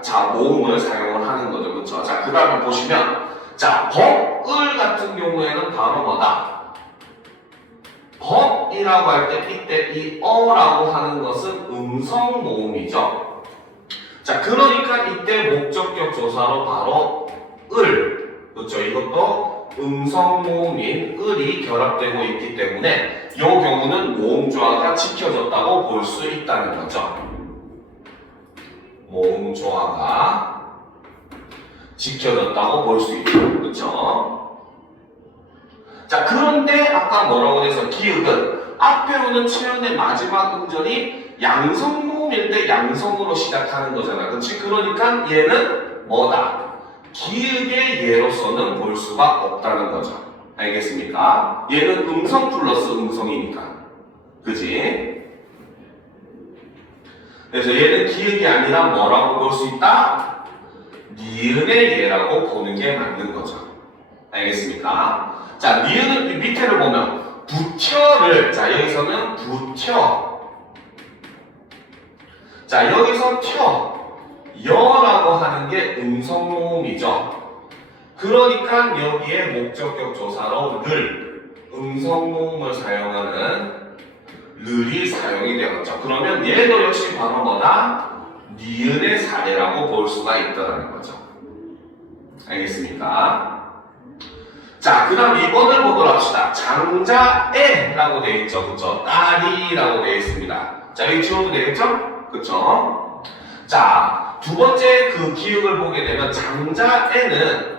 자, 모음을 사용을 하는 거죠. 그쵸? 자, 그 다음에 보시면 자, 법을 같은 경우에는 바로 뭐다? 법이라고 할 때 이때 이 어라고 하는 것은 음성 모음이죠. 자, 그러니까 이때 목적격 조사로 바로 을, 그렇죠? 이것도 음성 모음인 을이 결합되고 있기 때문에 이 경우는 모음 조화가 지켜졌다고 볼 수 있다는 거죠. 모음 조화가 지켜졌다고 볼 수 있죠. 그렇죠? 자, 그런데 아까 뭐라고 해서 기읍은 앞에 오는 치연의 마지막 음절이 양성모음일 때 양성으로 시작하는 거잖아. 그렇지? 그러니까 얘는 뭐다? 기읍의 예로서는 볼 수가 없다는 거죠. 알겠습니까? 얘는 음성 플러스 음성이니까. 그지? 그래서 얘는 기읍이 아니라 뭐라고 볼 수 있다? 니은의 예라고 보는 게 맞는 거죠. 알겠습니까? 자, 니은은 밑에를 보면 부처를, 자, 여기서는 부처. 자, 여기서 켜, 여라고 하는 게 음성모음이죠. 그러니까 여기에 목적격 조사로 를, 음성모음을 사용하는 르이 사용이 되었죠. 그러면 얘도 역시 바로 뭐다? 니은의 사례라고 볼 수가 있다는 거죠. 알겠습니까? 자, 그 다음 2번을 보도록 합시다. 장자애라고 되어 있죠. 그쵸? 딸이라고 되어 있습니다. 자, 여기 지워도 되겠죠? 그쵸? 자, 두 번째 그 기억을 보게 되면 장자애는,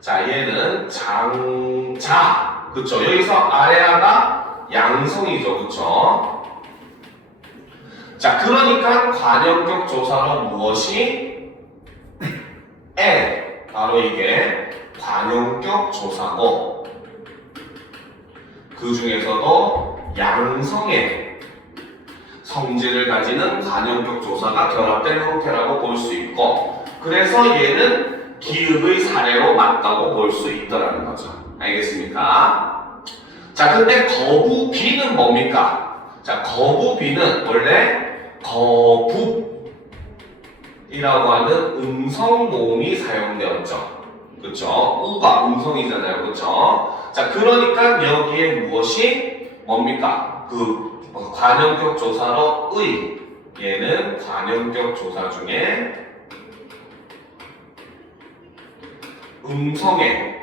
자, 얘는 장자. 그쵸? 여기서 아래아가 양성이죠. 그쵸? 자, 그러니까 관형격 조사로 무엇이? 애. 바로 이게 관형격 조사고, 그 중에서도 양성의 성질을 가지는 관형격 조사가 결합된 형태라고 볼 수 있고, 그래서 얘는 기읍의 사례로 맞다고 볼 수 있다는 거죠. 알겠습니까? 자, 근데 거부비는 뭡니까? 자, 거부비는 원래 거북이라고 하는 음성 모음이 사용되었죠. 그쵸? 우가 음성이잖아요. 그쵸? 자, 그러니까 여기에 무엇이 뭡니까? 그 관형격 조사로 의. 얘는 관형격 조사 중에 음성의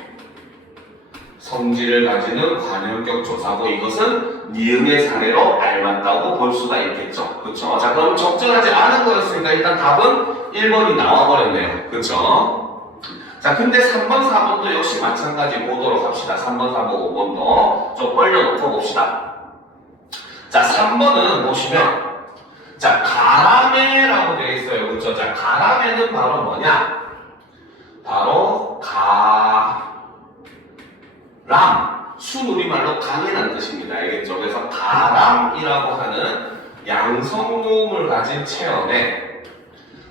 성질을 가지는 관형격 조사고 이것은 니은의 사례로 알맞다고 볼 수가 있겠죠. 그쵸? 자, 그럼 적절하지 않은 거였으니까 일단 답은 1번이 나와버렸네요. 그쵸? 자, 근데 3번, 4번도 역시 마찬가지 보도록 합시다. 3번, 4번, 5번도 좀 벌려놓고 봅시다. 자, 3번은 보시면 자, 가라메라고 되어 있어요. 그쵸? 자, 가라메는 바로 뭐냐? 바로 가람. 순우리말로 강이라는 뜻입니다. 알겠죠? 그래서 가람이라고 하는 양성모음을 가진 체험에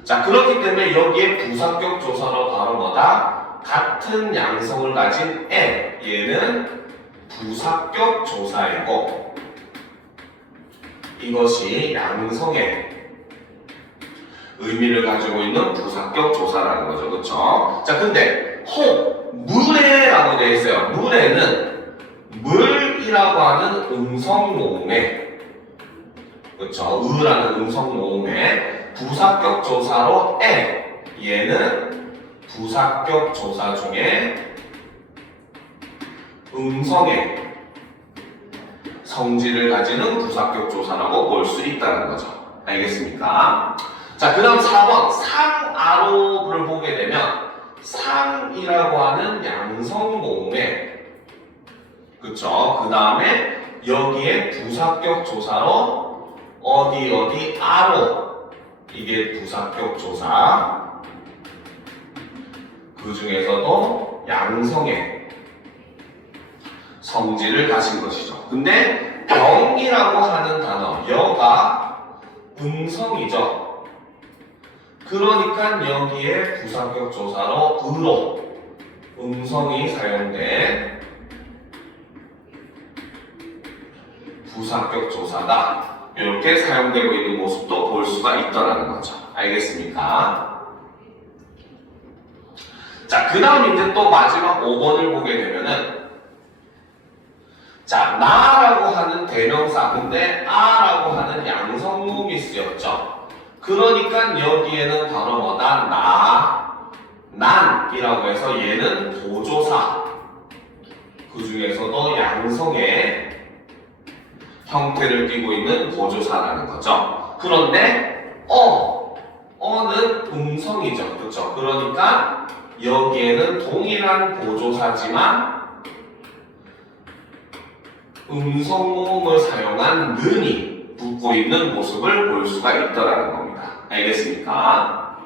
자, 그렇기 때문에 여기에 부사격 조사로 바로 뭐다? 같은 양성을 가진 애. 얘는 부사격 조사이고 이것이 양성의 의미를 가지고 있는 부사격 조사라는 거죠. 그쵸? 자, 근데 물에라고 되어 있어요. 물에는 물이라고 하는 음성 모음에 그쵸? 으라는 음성 모음에 부사격 조사로 에 얘는 부사격 조사 중에 음성의 성질을 가지는 부사격 조사라고 볼 수 있다는 거죠. 알겠습니까? 자, 그 다음 4번 상아로를 보게 되면 상이라고 하는 양성 모음에 그쵸? 그 다음에 여기에 부사격 조사로 어디 아로 이게 부사격 조사 그 중에서도 양성의 성질을 가진 것이죠. 근데 병이라고 하는 단어 여가 음성이죠. 그러니까 여기에 부사격 조사로 으로 음성이 사용된 부사격 조사다. 이렇게 사용되고 있는 모습도 볼 수가 있다는 거죠. 알겠습니까? 자, 그 다음 이제 또 마지막 5번을 보게 되면은 자, 나라고 하는 대명사 근데 아라고 하는 양성모음이 쓰였죠. 그러니까 여기에는 바로 뭐다? 난이라고 해서 얘는 보조사 그 중에서도 양성의 형태를 띠고 있는 보조사라는 거죠. 그런데 어는 음성이죠. 그렇죠? 그러니까 여기에는 동일한 보조사지만 음성모음을 사용한 는이 붙고 있는 모습을 볼 수가 있다는 겁니다. 알겠습니까?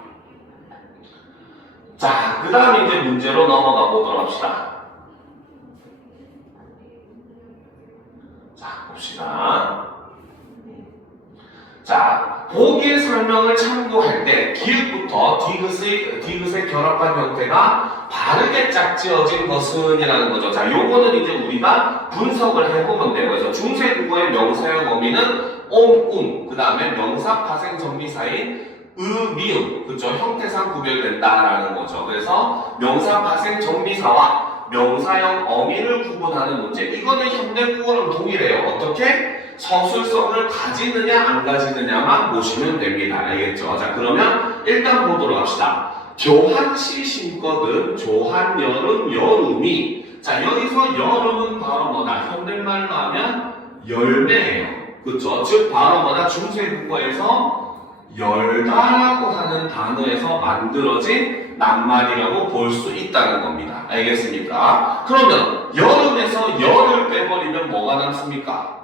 자, 그 다음 이제 문제로 넘어가 보도록 합시다. 자, 봅시다. 자, 보기의 설명을 참고할 때 기읍부터 디귿의 결합한 형태가 바르게 짝지어진 것은 이라는 거죠. 자, 요거는 이제 우리가 분석을 해보면 돼요. 그래서 중세국어의 명사형 어미는 그 다음에 명사 파생 정미사인 미음, 그쵸? 형태상 구별된다라는 거죠. 그래서 명사 파생 정미사와 명사형 어미를 구분하는 문제. 이거는 현대국어랑 동일해요. 어떻게? 서술성을 가지느냐 안 가지느냐만 보시면 됩니다. 알겠죠? 자, 그러면 일단 보도록 합시다. 교한시 심거든 조한 여름 여름이 자, 여기서 여름은 바로 뭐다? 현대말로 하면 열매예요. 그쵸? 즉 바로 뭐다? 중세국어에서 열다라고 하는 단어에서 만들어진 낱말이라고 볼 수 있다는 겁니다. 알겠습니까? 그러면 여름에서 열을 빼버리면 뭐가 남습니까?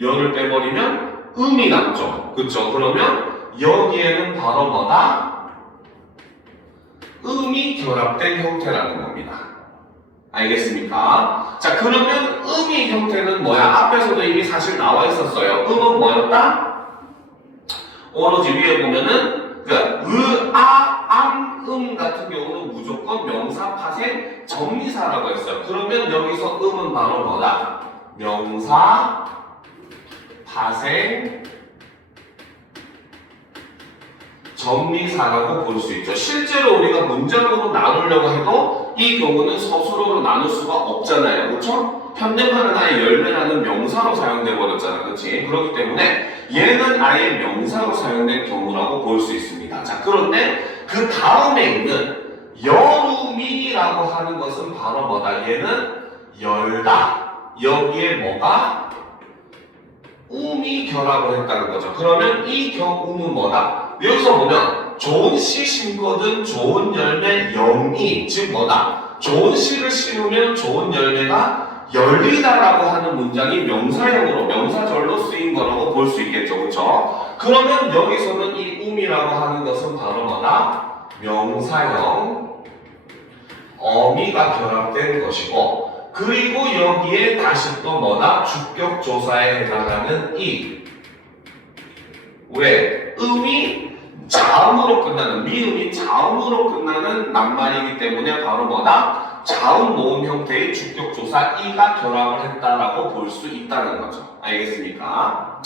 열을 빼버리면 음이 남죠. 그쵸? 그러면 여기에는 바로 뭐다? 음이 결합된 형태라는 겁니다. 알겠습니까? 자, 그러면 음이 형태는 뭐야? 앞에서도 이미 사실 나와 있었어요. 음은 뭐였다? 오로지 위에 보면은 같은 경우는 무조건 명사 파생 정미사라고 했어요. 그러면 여기서 음은 바로 뭐다? 명사 파생 정미사라고 볼 수 있죠. 실제로 우리가 문장으로 나누려고 구하려고 해도 이 경우는 서술어로 나눌 수가 없잖아요. 그렇죠? 현대말은 아예 열매라는 명사로 사용돼 버렸잖아. 그렇지? 그렇기 때문에 얘는 아예 명사로 사용된 경우라고 볼 수 있습니다. 자, 그런데 그 다음에 있는 여름이라고 하는 것은 바로 뭐다? 얘는 열다. 여기에 뭐가? 음이 결합을 했다는 거죠. 그러면 이 경우는 뭐다? 여기서 보면 좋은 씨 심거든 좋은 열매 영이, 즉 뭐다? 좋은 씨를 심으면 좋은 열매가 열리다라고 하는 문장이 명사형으로 명사절로 쓰인 거라고 볼 수 있겠죠. 그렇죠? 그러면 여기서는 이 음이라고 하는 것은 바로 뭐다? 명사형 어미가 결합된 것이고, 그리고 여기에 다시 또 뭐다? 주격조사에 해당하는 이. 왜? 음이 자음으로 끝나는, 미음이 자음으로 끝나는 낱말이기 때문에 바로 뭐다? 자음 모음 형태의 주격조사 이가 결합을 했다라고 볼 수 있다는 거죠. 알겠습니까?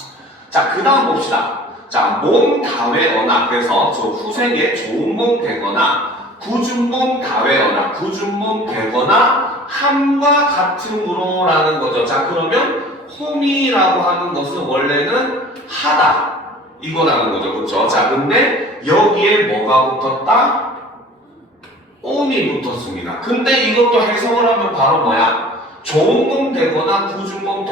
자, 그 다음 봅시다. 자, 몸 다외어나, 그래서 저 후생에 좋은 몸 되거나 굳은 다외어나 굳은 몸 되거나 함과 같음으로 라는 거죠. 자, 그러면 홈이라고 하는 것은 원래는 하다 이거라는 거죠. 그렇죠? 자, 근데 여기에 뭐가 붙었다? 옴이 붙었습니다. 근데 이것도 해석을 하면 바로 뭐야? 좋은 몸 되거나 굳은 몸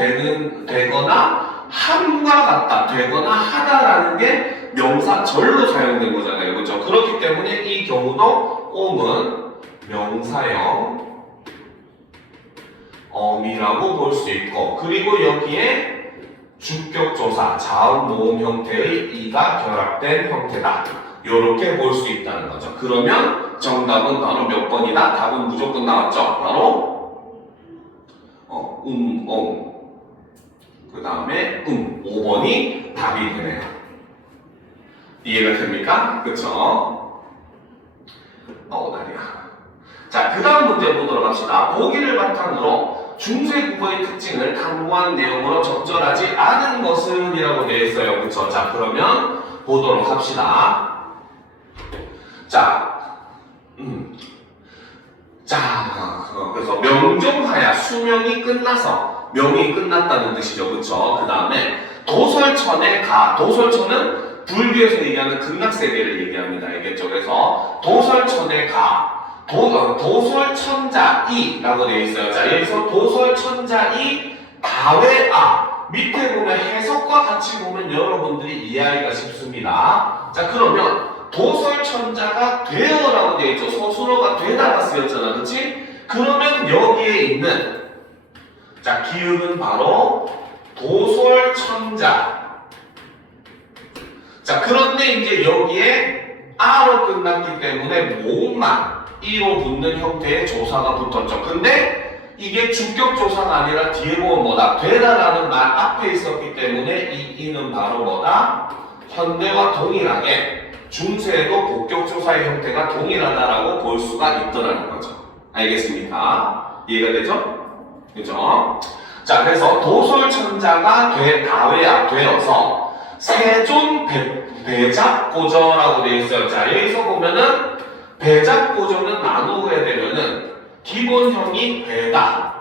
되거나 함과 같다 되거나 하다라는 게 명사절로 사용된 거잖아요. 그렇죠? 그렇기 때문에 이 경우도 옴은 명사형 어미라고 볼 수 있고, 그리고 여기에 주격조사 자음 모음 형태의 이가 결합된 형태다. 이렇게 볼 수 있다는 거죠. 그러면 정답은 바로 몇 번이다? 답은 무조건 나왔죠. 바로 그 다음에 5번이 답이 되네요. 이해가 됩니까? 그쵸? 다리야. 자, 그 다음 문제 보도록 합시다. 보기를 바탕으로 중세 국어의 특징을 탐구한 내용으로 적절하지 않은 것은 이라고 되어 있어요. 그쵸? 자, 그러면 보도록 합시다. 그래서 명종하야 수명이 끝나서, 명이 끝났다는 뜻이죠. 그쵸? 그 다음에 도설천에 가. 도설천은 불교에서 얘기하는 극락세계를 얘기합니다. 알겠죠? 그래서 도설천에 가. 도설천자이라고 되어 있어요. 자, 여기서 도설천자이 다외아. 밑에 보면 해석과 같이 보면 여러분들이 이해하기가 쉽습니다. 자, 그러면 도설천자가 되어라고 되어 있죠. 서술어가 되다가 쓰였잖아. 그렇지? 그러면 여기에 있는 자, 기읍은 바로 도설천자. 자, 그런데 이제 여기에 아로 끝났기 때문에 모음만 이로 붙는 형태의 조사가 붙었죠. 근데 이게 주격조사가 아니라 뒤에 보면 뭐다? 되다라는 말 앞에 있었기 때문에 이 이는 바로 뭐다? 현대와 동일하게 중세에도 복격조사의 형태가 동일하다라고 볼 수가 있더라는 거죠. 알겠습니까? 이해가 되죠? 그죠? 자, 그래서 도솔천자가 다외야 되어서 세존 배작고저라고 되어 있어요. 자, 여기서 보면은 배작고저는 나누어야 되면은 기본형이 배다.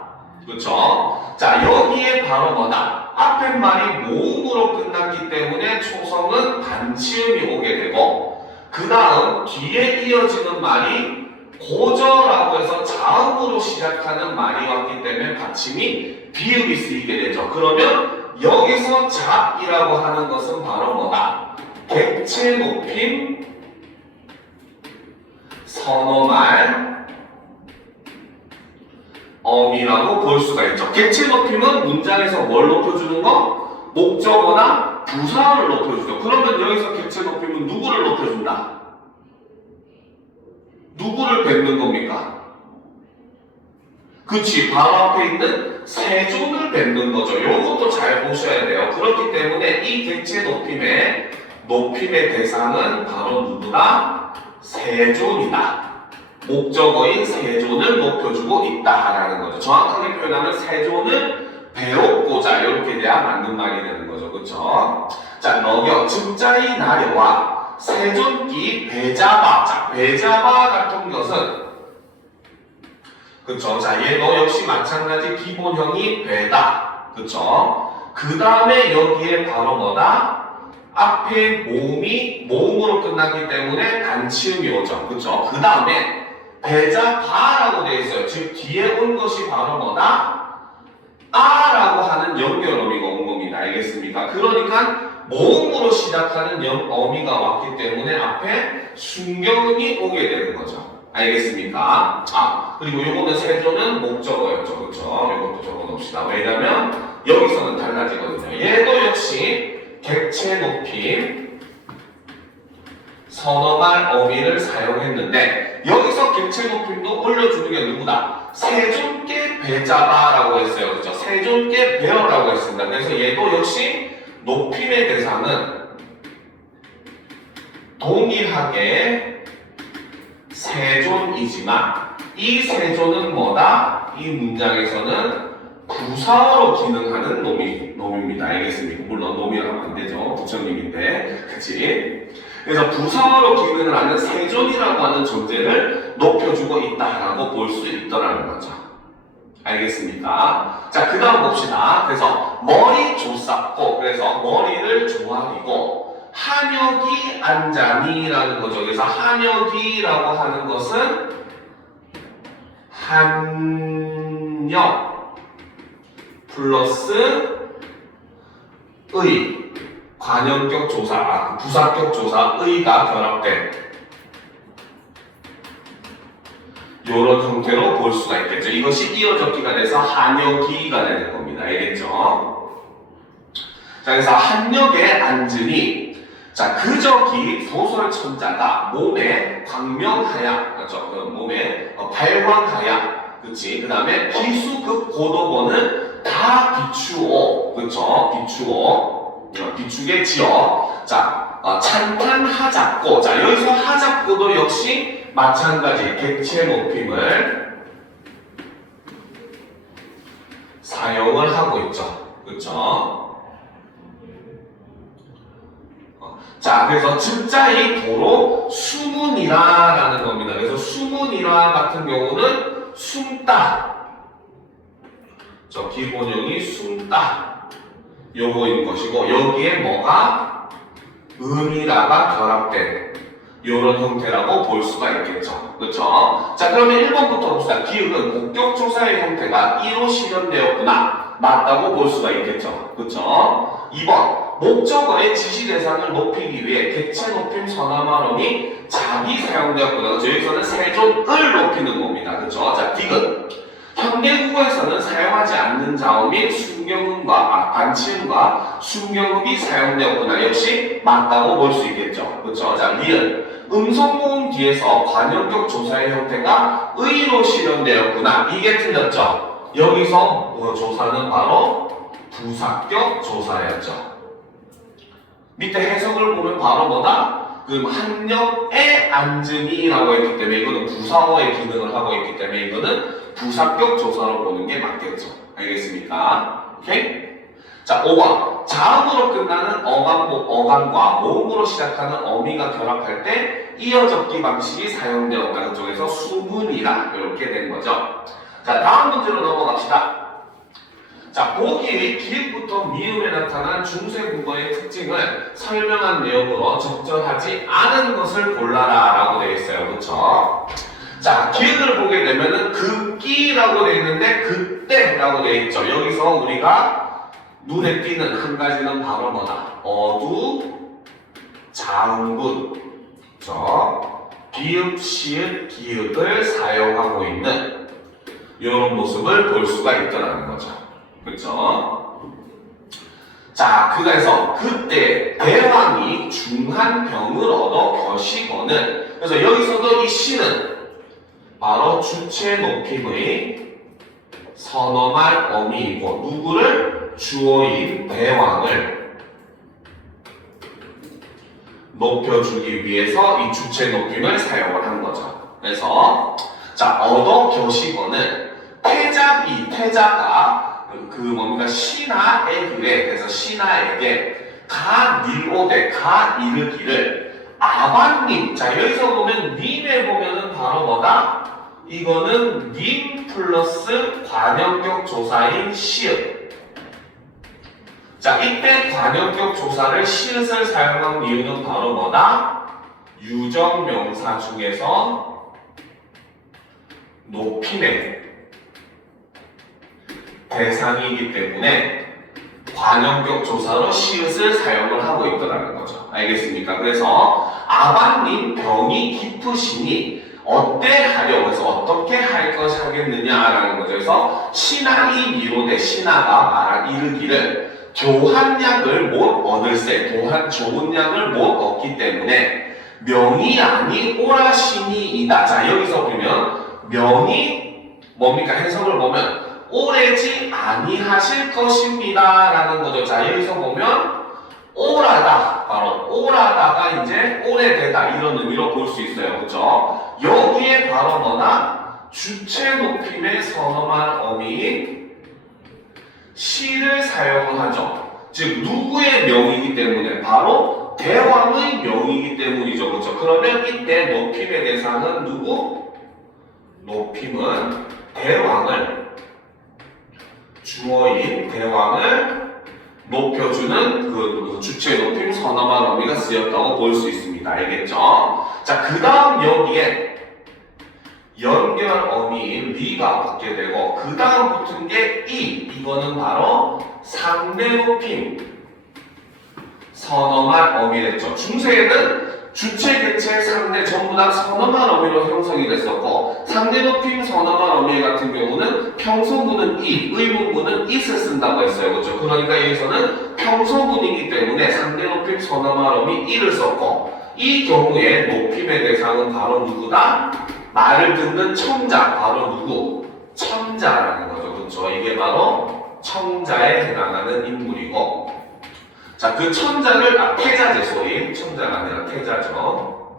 그쵸? 자, 여기에 바로 뭐다? 앞에 말이 모음으로 끝났기 때문에 초성은 반치음이 오게 되고, 그 다음 뒤에 이어지는 말이 고저라고 해서 자음으로 시작하는 말이 왔기 때문에 받침이 비읍이 쓰이게 되죠. 그러면 여기서 잡이라고 하는 것은 바로 뭐다? 객체 높임 선어말 어미라고 볼 수가 있죠. 객체 높임은 문장에서 뭘 높여주는 거? 목적어나 부사를 높여주죠. 그러면 여기서 객체 높임은 누구를 높여준다? 누구를 뵙는 겁니까? 그치, 바로 앞에 있는 세존을 뵙는 거죠. 요것도 잘 보셔야 돼요. 그렇기 때문에 이 객체 높임의 대상은 바로 누구다? 세존이다. 목적어인 세존을 높여주고 있다라는 거죠. 정확하게 표현하면 세존을 배웠고자 이렇게 돼야 맞는 말이 되는 거죠. 그쵸? 자, 너겨 즉자의 나려와 세존기 배자바. 자, 배자바 같은 것은 그쵸? 자, 얘도 역시 마찬가지 기본형이 배다. 그쵸? 그 다음에 여기에 바로 뭐다? 앞에 모음으로 끝나기 때문에 단치음이 오죠. 그쵸? 그 다음에 배자 바라고 되어 있어요. 즉, 뒤에 온 것이 바로 뭐다? 아라고 하는 연결어미가 온 겁니다. 알겠습니까? 그러니까 모음으로 시작하는 어미가 왔기 때문에 앞에 순경음이 오게 되는 거죠. 알겠습니까? 그리고 요거는 세조는 목적어였죠. 그쵸? 요것도 적어놓읍시다. 왜냐면 여기서는 달라지거든요. 얘도 역시 객체 높임 선어말 어미를 사용했는데 여기서 객체 높임도 올려주는 게 누구다? 세존께 배자바라고 했어요. 그죠? 세존께 배어라고 했습니다. 그래서 얘도 역시 높임의 대상은 동일하게 세존이지만 이 세존은 뭐다? 이 문장에서는 부사어로 기능하는 놈입니다. 알겠습니까? 물론 놈이라고 하면 안 되죠. 부처님인데. 그치? 그래서 부사어로 기능을 하는 세존이라고 하는 존재를 높여주고 있다라고 볼 수 있더라는 거죠. 알겠습니까? 자, 그 다음 봅시다. 그래서 머리 조쌌고, 그래서 머리를 조아리고, 한여기 앉자니라는 거죠. 그래서 한여기라고 하는 것은 한여 플러스 의 관형격 조사, 부사격 조사, 의가 결합된 이런 형태로 볼 수가 있겠죠. 이것이 이어적기가 돼서 한여기가 되는 겁니다. 알겠죠? 자, 그래서 한역에 앉으니, 자, 그저기 소설천자가 몸에 광명하야, 그렇죠? 그 몸에 발광하야, 그치? 그 다음에 비수급 고도본은 다 비추오, 그렇죠? 비추게 지어. 자, 찬탄하잡고. 자, 여기서 하잡고도 역시 마찬가지 객체 높임을 사용을 하고 있죠. 그렇죠? 자, 그래서 즉자의 도로 수문이라라는 겁니다. 그래서 수문이라 같은 경우는 숨다. 저 기본형이 숨다. 요거인 것이고, 여기에 뭐가 음이라가 결합된 이런 형태라고 볼 수가 있겠죠. 그렇죠? 자, 그러면 1번부터 봅시다. 기역은 목격조사의 형태가 1로 실현되었구나. 맞다고 볼 수가 있겠죠. 그렇죠? 2번, 목적어의 지시 대상을 높이기 위해 객체 높임 선화말음이 자비 사용되었구나. 그렇죠? 여기서는 세존을 높이는 겁니다. 그렇죠? 자, 디귿. 현대국어에서는 사용하지 않는 자어 및 순경음과 반치음과 순경음이 사용되었구나. 역시 맞다고 볼 수 있겠죠. 그렇죠? 자, 리은. 음성모음 뒤에서 관형격 조사의 형태가 의로 실현되었구나. 이게 틀렸죠. 여기서 조사는 바로 부사격 조사였죠. 밑에 해석을 보면 바로 뭐다? 한역에 앉으니라고 했기 때문에 이거는 부사어의 기능을 하고 있기 때문에 이거는 부사격 조사로 보는 게 맞겠죠. 알겠습니까? 오케이? 자, 5번. 자음으로 끝나는 어감과 모음으로 시작하는 어미가 결합할 때 이어적기 방식이 사용되었다. 그쪽에서 수문이라 이렇게 된 거죠. 자, 다음 문제로 넘어갑시다. 자, 보기의 기획부터 미음에 나타난 중세국어의 특징을 설명한 내용으로 적절하지 않은 것을 골라라 라고 되어 있어요. 그렇죠? 자, 기획을 보게 되면은 극기라고 되어 있는데 그때라고 되어 있죠. 여기서 우리가 눈에 띄는 한 가지는 바로 뭐다? 어두, 자음군, 그렇죠? 비읍, 시읍, 기읍을 사용하고 있는 이런 모습을 볼 수가 있더라는 거죠. 그렇죠? 자, 그래서 그때 대왕이 중한 병을 얻어 겨시거는, 그래서 여기서도 이 시는 바로 주체 높임의 선어말 어미이고 누구를? 주어인 대왕을 높여주기 위해서 이 주체 높임을 사용을 한 거죠. 그래서 자, 얻어 겨시거는 태자가 뭡니까? 신하에게, 그래서 신하에게 가닐오되, 가이르기를 아반님. 자, 여기서 보면 님에 보면은 바로 뭐다? 이거는 님 플러스 관형격 조사인 시읒. 자, 이때 관형격 조사를 시읒을 사용한 이유는 바로 뭐다? 유적명사 중에서 높임의 대상이기 때문에 관형격 조사로 시읒을 사용을 하고 있더라는 거죠. 알겠습니까? 그래서 아바님 병이 깊으시니 어때하려고 해서 어떻게 할 것이 하겠느냐라는 거죠. 그래서 신하이 미로되 신하가 말한 이르기를 교한 약을 못 얻을세, 교한 좋은 약을 못 얻기 때문에 명이 아니 오라시니이다. 자, 여기서 보면 명이 뭡니까? 해석을 보면 오래지 아니하실 것입니다 라는 거죠. 자, 여기서 보면 오라다, 바로 오라다가 이제 오래되다 이런 의미로 볼 수 있어요. 그렇죠? 여기에 바로 뭐나 주체 높임의 선엄한 어미인 시를 사용하죠. 즉 누구의 명이기 때문에 바로 대왕의 명이기 때문이죠. 그렇죠? 그러면 이때 높임의 대상은 누구? 높임은 대왕을, 주어인 대왕을 높여주는 그 주체 높임 선엄한 어미가 쓰였다고 볼 수 있습니다. 알겠죠? 자, 그 다음 여기에 연결 어미인 리가 붙게 되고 그 다음 붙은 게 이거는 바로 상대 높임 선엄한 어미랬죠. 중세에는 주체, 개체, 상대 전부 다 선엄한 어미로 형성이 됐었고 상대 높임 선엄한 어미 같은 경우는 평소문은 의문문은 it을 쓴다고 했어요. 그렇죠? 그러니까 여기서는 평소문이기 때문에 상대 높임 선엄한 어미 이를 썼고 이 경우에 높임의 대상은 바로 누구다? 말을 듣는 청자, 바로 누구? 청자라는 거죠. 그렇죠? 이게 바로 청자에 해당하는 인물이고 자, 그 천자를, 태자제, 소리. 천자가 아니라 태자죠.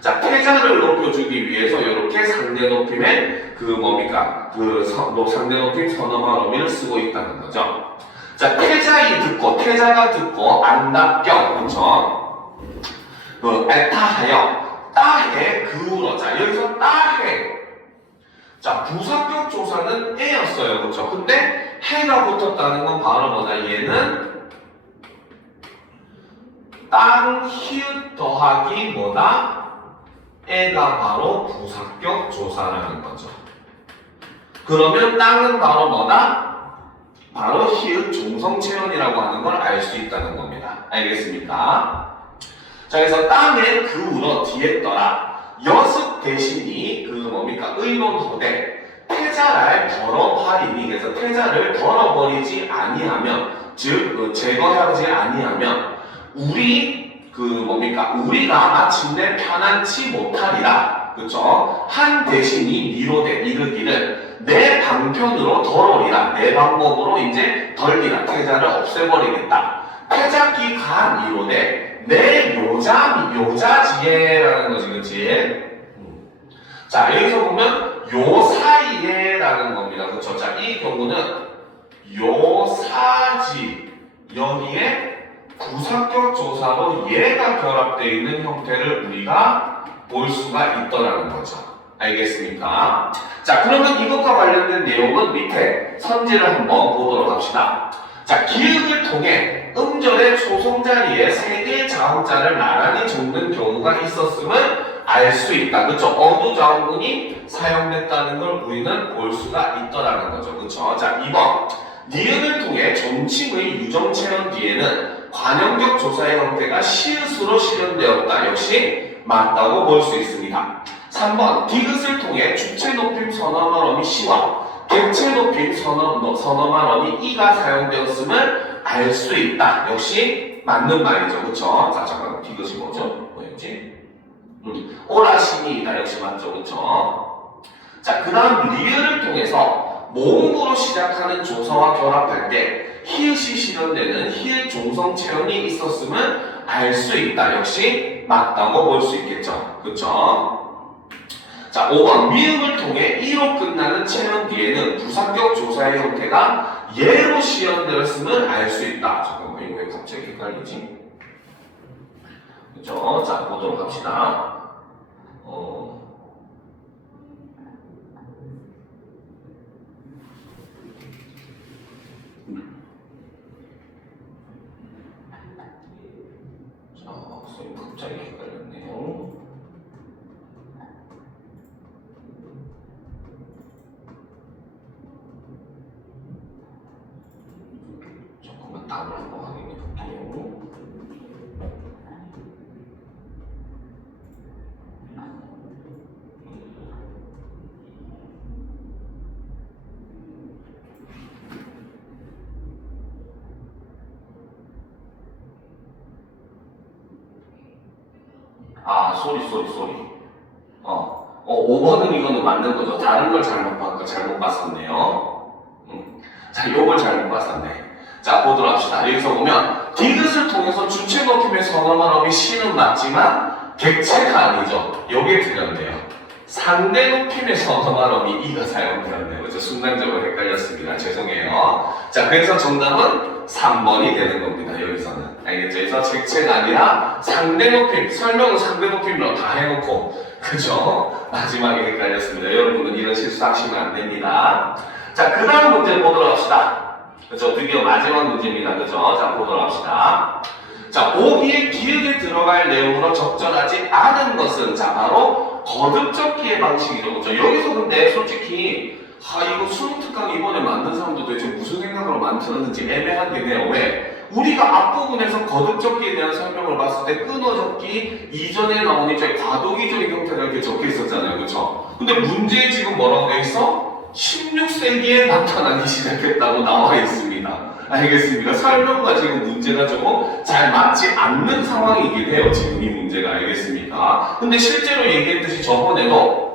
자, 태자를 높여주기 위해서 이렇게 상대 높임의 뭡니까? 상대 높임 선엄한 어미를 쓰고 있다는 거죠. 자, 태자가 듣고, 안답경, 그쵸? 애타하여, 따해, 그우러. 자, 여기서 따해. 자, 부사격 조사는 애였어요. 그쵸? 근데 해가 붙었다는 건 바로 뭐다? 얘는 땅, 히읗 더하기 뭐다? 애가 바로 부사격 조사라는 거죠. 그러면 땅은 바로 뭐다? 바로 히읗 종성체언이라고 하는 걸 알 수 있다는 겁니다. 알겠습니까? 자, 그래서 땅에 그우러 뒤에 떠라. 여습 대신이 뭡니까? 의논호대. 태자를 덜어버리니, 그래서 태자를 덜어버리지 아니하면, 즉, 제거하지 아니하면, 우리가 마침내 편안치 못하리라. 그쵸? 한 대신이 미로되 이르기를 내 방편으로 덜어리라. 내 방법으로 이제 덜리라. 태자를 없애버리겠다. 태자기 간 이로되 내 요자지혜라는 거지, 그치? 자, 여기서 보면 요 사이에라는 겁니다. 그쵸? 자, 이 경우는 요사지, 여기에 부사격 조사로 얘가 결합되어 있는 형태를 우리가 볼 수가 있더라는 거죠. 알겠습니까? 자, 그러면 이것과 관련된 내용은 밑에 선지를 한번 보도록 합시다. 자, 기역을 통해 음절의 초성 자리에 세 개의 자음자를 나란히 적는 경우가 있었음을 알 수 있다. 그쵸? 어두 자음문이 사용됐다는 걸 우리는 볼 수가 있더라는 거죠. 그쵸? 자, 2번. 니은을 통해 존칭의 유정체언 뒤에는 관형격 조사의 형태가 시읒으로 실현되었다. 역시 맞다고 볼 수 있습니다. 3번. 디귿을 통해 주체 높임 선엄한 어미 시와 객체 높임 선엄한 어미 이가 사용되었음을 알 수 있다. 역시 맞는 말이죠. 그쵸? 자, 잠깐 디귿이 뭐죠? 뭐였지? 오라시니이다. 역시 맞죠. 그쵸? 자, 그 다음 리을을 통해서 모음으로 시작하는 조사와 결합할 때 히읗이 실현되는 히읗 종성 체언이 있었음을 알 수 있다. 역시 맞다고 볼 수 있겠죠. 그쵸? 자, 5번. 미음을 통해 이로 끝나는 체언 뒤에는 부사격 조사의 형태가 예로 실현되었음을 알 수 있다. 잠깐만, 이거 왜 갑자기 헷갈리지? 그쵸? 자, 보도록 합시다. 3라고 확인해 볼게요. 아, 쏘리. 5번은 이거는 맞는 거죠. 다른 걸 잘못 봤었네요. 자, 요걸 잘못 봤었네. 자, 보도록 합시다. 여기서 보면, 디귿을 통해서 주체 높임의 선어말음이 C는 맞지만, 객체가 아니죠. 요게 틀렸네요. 상대 높임의 선어말음이 E가 사용되었네요. 그죠? 순간적으로 헷갈렸습니다. 죄송해요. 자, 그래서 정답은 3번이 되는 겁니다. 여기서는. 알겠죠? 그래서 객체가 아니라 상대 높임, 설명은 상대 높임으로 다 해놓고, 그죠? 마지막에 헷갈렸습니다. 여러분은 이런 실수하시면 안 됩니다. 자, 그 다음 문제 보도록 합시다. 그죠? 드디어 마지막 문제입니다. 그죠? 자, 보도록 합시다. 자, 보기에 기억에 들어갈 내용으로 적절하지 않은 것은, 자, 바로 거듭적기의 방식이죠. 그죠? 여기서 근데 솔직히, 이거 수능 특강 이번에 만든 사람도 도대체 무슨 생각으로 만들었는지 애매하긴 해요. 왜? 우리가 앞부분에서 거듭적기에 대한 설명을 봤을 때 끊어적기 이전에 나온 이제 과도기적인 형태가 이렇게 적혀 있었잖아요. 그쵸? 근데 문제에 지금 뭐라고 돼 있어? 16세기에 나타나기 시작했다고 나와 있습니다. 알겠습니까? 설명과 지금 문제가 조금 잘 맞지 않는 상황이긴 해요. 지금 이 문제가. 알겠습니까? 근데 실제로 얘기했듯이 저번에도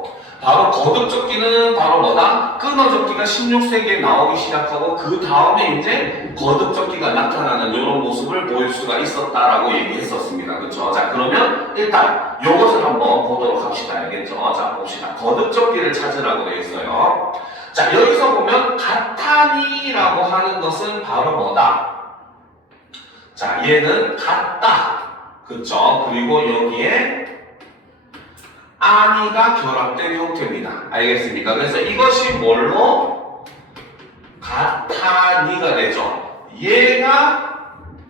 바로 거듭적기는 바로 뭐다? 끊어적기가 16세기에 나오기 시작하고 그 다음에 이제 거듭적기가 나타나는 이런 모습을 보일 수가 있었다라고 얘기했었습니다. 그렇죠? 자, 그러면 일단 이것을 한번 보도록 합시다. 알겠죠? 자, 봅시다. 거듭적기를 찾으라고 되어 있어요. 자, 여기서 보면 같다니라고 하는 것은 바로 뭐다? 자, 얘는 같다. 그렇죠? 그리고 여기에 아니가 결합된 형태입니다. 알겠습니까? 그래서 이것이 뭘로? 같아니가 되죠. 얘가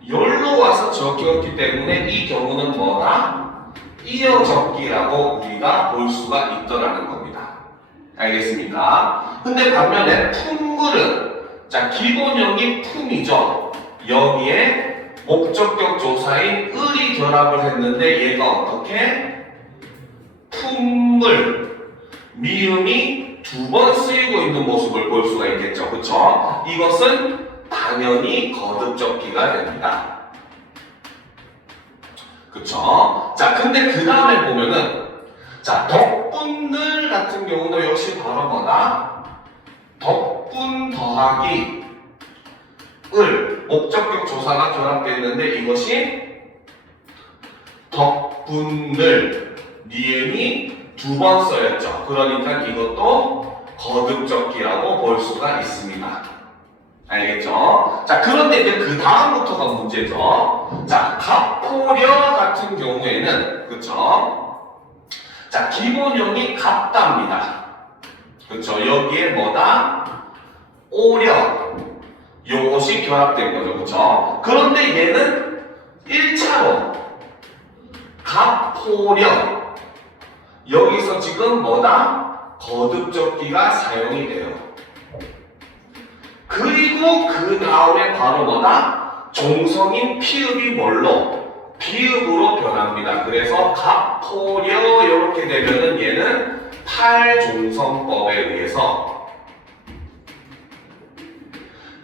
열로 와서 적기였기 때문에 이 경우는 뭐다? 이어적기라고 우리가 볼 수가 있더라는 겁니다. 알겠습니까? 근데 반면에 품글은, 자, 기본형이 품이죠. 여기에 목적격 조사인 을이 결합을 했는데 얘가 어떻게? 품물, 미음이 두 번 쓰이고 있는 모습을 볼 수가 있겠죠. 그쵸? 이것은 당연히 거듭적기가 됩니다. 그쵸? 자, 근데 그 다음에 보면은, 자, 덕분늘 같은 경우도 역시 바로 뭐다? 덕분 더하기 을, 목적격 조사가 결합됐는데 이것이 덕분늘, 니은이 두 번 써였죠. 그러니까 이것도 거듭적기라고 볼 수가 있습니다. 알겠죠? 자, 그런데 이제 그 다음부터가 문제죠. 자, 갑포려 같은 경우에는, 그쵸? 자, 기본형이 같답니다. 그쵸? 여기에 뭐다? 오려. 요것이 결합된 거죠. 그쵸? 그런데 얘는 1차로 갑포려. 여기서 지금 뭐다? 거듭적기가 사용이 돼요. 그리고 그 다음에 바로 뭐다? 종성인 피읍이 뭘로? 비읍으로 변합니다. 그래서 갑포려 이렇게 되면은 얘는 팔종성법에 의해서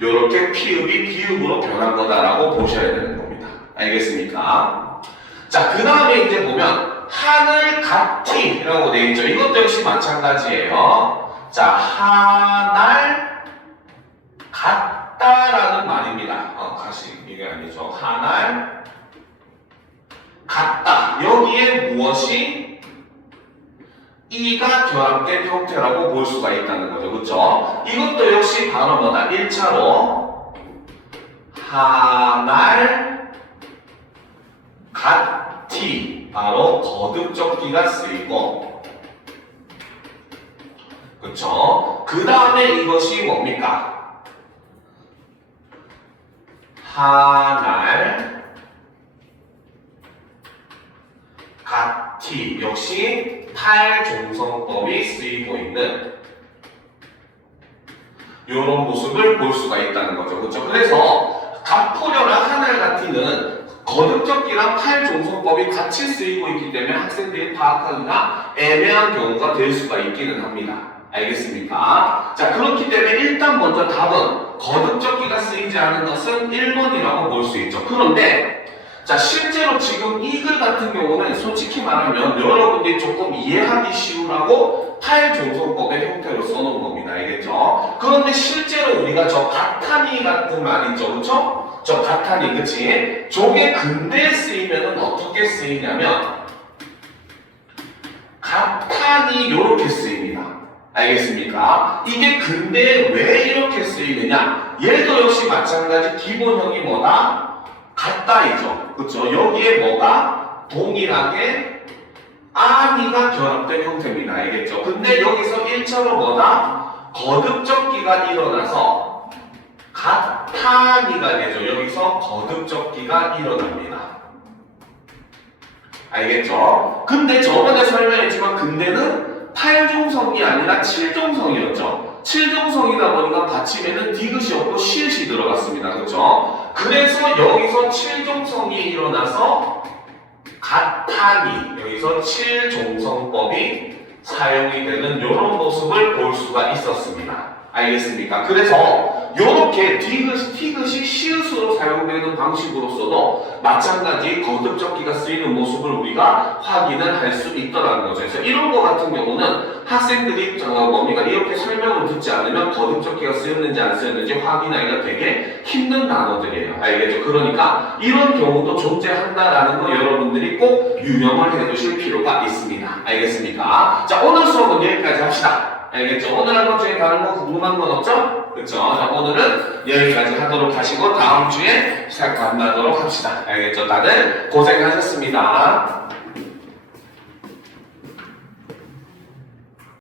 이렇게 피읍이 비읍으로 변한 거다라고 보셔야 되는 겁니다. 알겠습니까? 자, 그 다음에 이제 보면 하늘 같이라고 되어 있죠. 이것도 역시 마찬가지예요. 자, 하날 같다라는 말입니다. 다시 이게 아니죠. 하날 같다. 여기에 무엇이 이가 결합된 형태라고 볼 수가 있다는 거죠. 그렇죠? 이것도 역시 바로 뭐다? 1차로 하날 같이 바로 거듭적기가 쓰이고, 그쵸? 그 다음에 이것이 뭡니까? 하날 같이 역시 탈종성법이 쓰이고 있는 이런 모습을 볼 수가 있다는 거죠. 그렇죠? 그래서 갑부려랑 하늘같이는 거듭적기랑 팔종성법이 같이 쓰이고 있기 때문에 학생들이 파악하기가 애매한 경우가 될 수가 있기는 합니다. 알겠습니까? 자, 그렇기 때문에 일단 먼저 답은 거듭적기가 쓰이지 않은 것은 1번이라고 볼 수 있죠. 그런데 자, 실제로 지금 이 글 같은 경우는 솔직히 말하면 여러분들이 조금 이해하기 쉬우라고 팔종성법의 형태로 써놓은 겁니다. 알겠죠? 그런데 실제로 우리가 저 가타니 같은 말 있죠, 그렇죠? 저 가타니, 그치? 저게 근대에 쓰이면은 어떻게 쓰이냐면 가타니 이렇게 쓰입니다. 알겠습니까? 이게 근대에 왜 이렇게 쓰이느냐? 얘도 역시 마찬가지 기본형이 뭐다? 같다이죠. 그렇죠? 여기에 뭐가 동일하게 아니가 결합된 형태입니다. 알겠죠? 근데 여기서 1차로 뭐다? 거듭적기가 일어나서 가타니가 되죠. 여기서 거듭적기가 일어납니다. 알겠죠? 근데 저번에 설명했지만 근대는 8종성이 아니라 7종성이었죠. 7종성이다 보니까 받침에는 디귿이 없고 시읒이 들어갔습니다. 그렇죠? 그래서 여기서 7종성이 일어나서 가타니, 여기서 7종성법이 사용이 되는 이런 모습을 볼 수가 있었습니다. 알겠습니까? 그래서 이렇게 디귿이 시읒으로 사용되는 방식으로서도 마찬가지 거듭적기가 쓰이는 모습을 우리가 확인을 할 수 있더라는 거죠. 그래서 이런 거 같은 경우는 학생들이 뭡니까? 이렇게 설명을 듣지 않으면 거듭적기가 쓰였는지 안 쓰였는지 확인하기가 되게 힘든 단어들이에요. 알겠죠? 그러니까 이런 경우도 존재한다라는 거 여러분들이 꼭 유념을 해두실 필요가 있습니다. 알겠습니까? 자, 오늘 수업은 여기까지 합시다. 알겠죠? 오늘 한 것 중에 다른 거 궁금한 건 없죠? 그렇죠? 자, 오늘은 여기까지 하도록 하시고 다음 주에 시작 만나도록 합시다. 알겠죠? 다들 고생하셨습니다.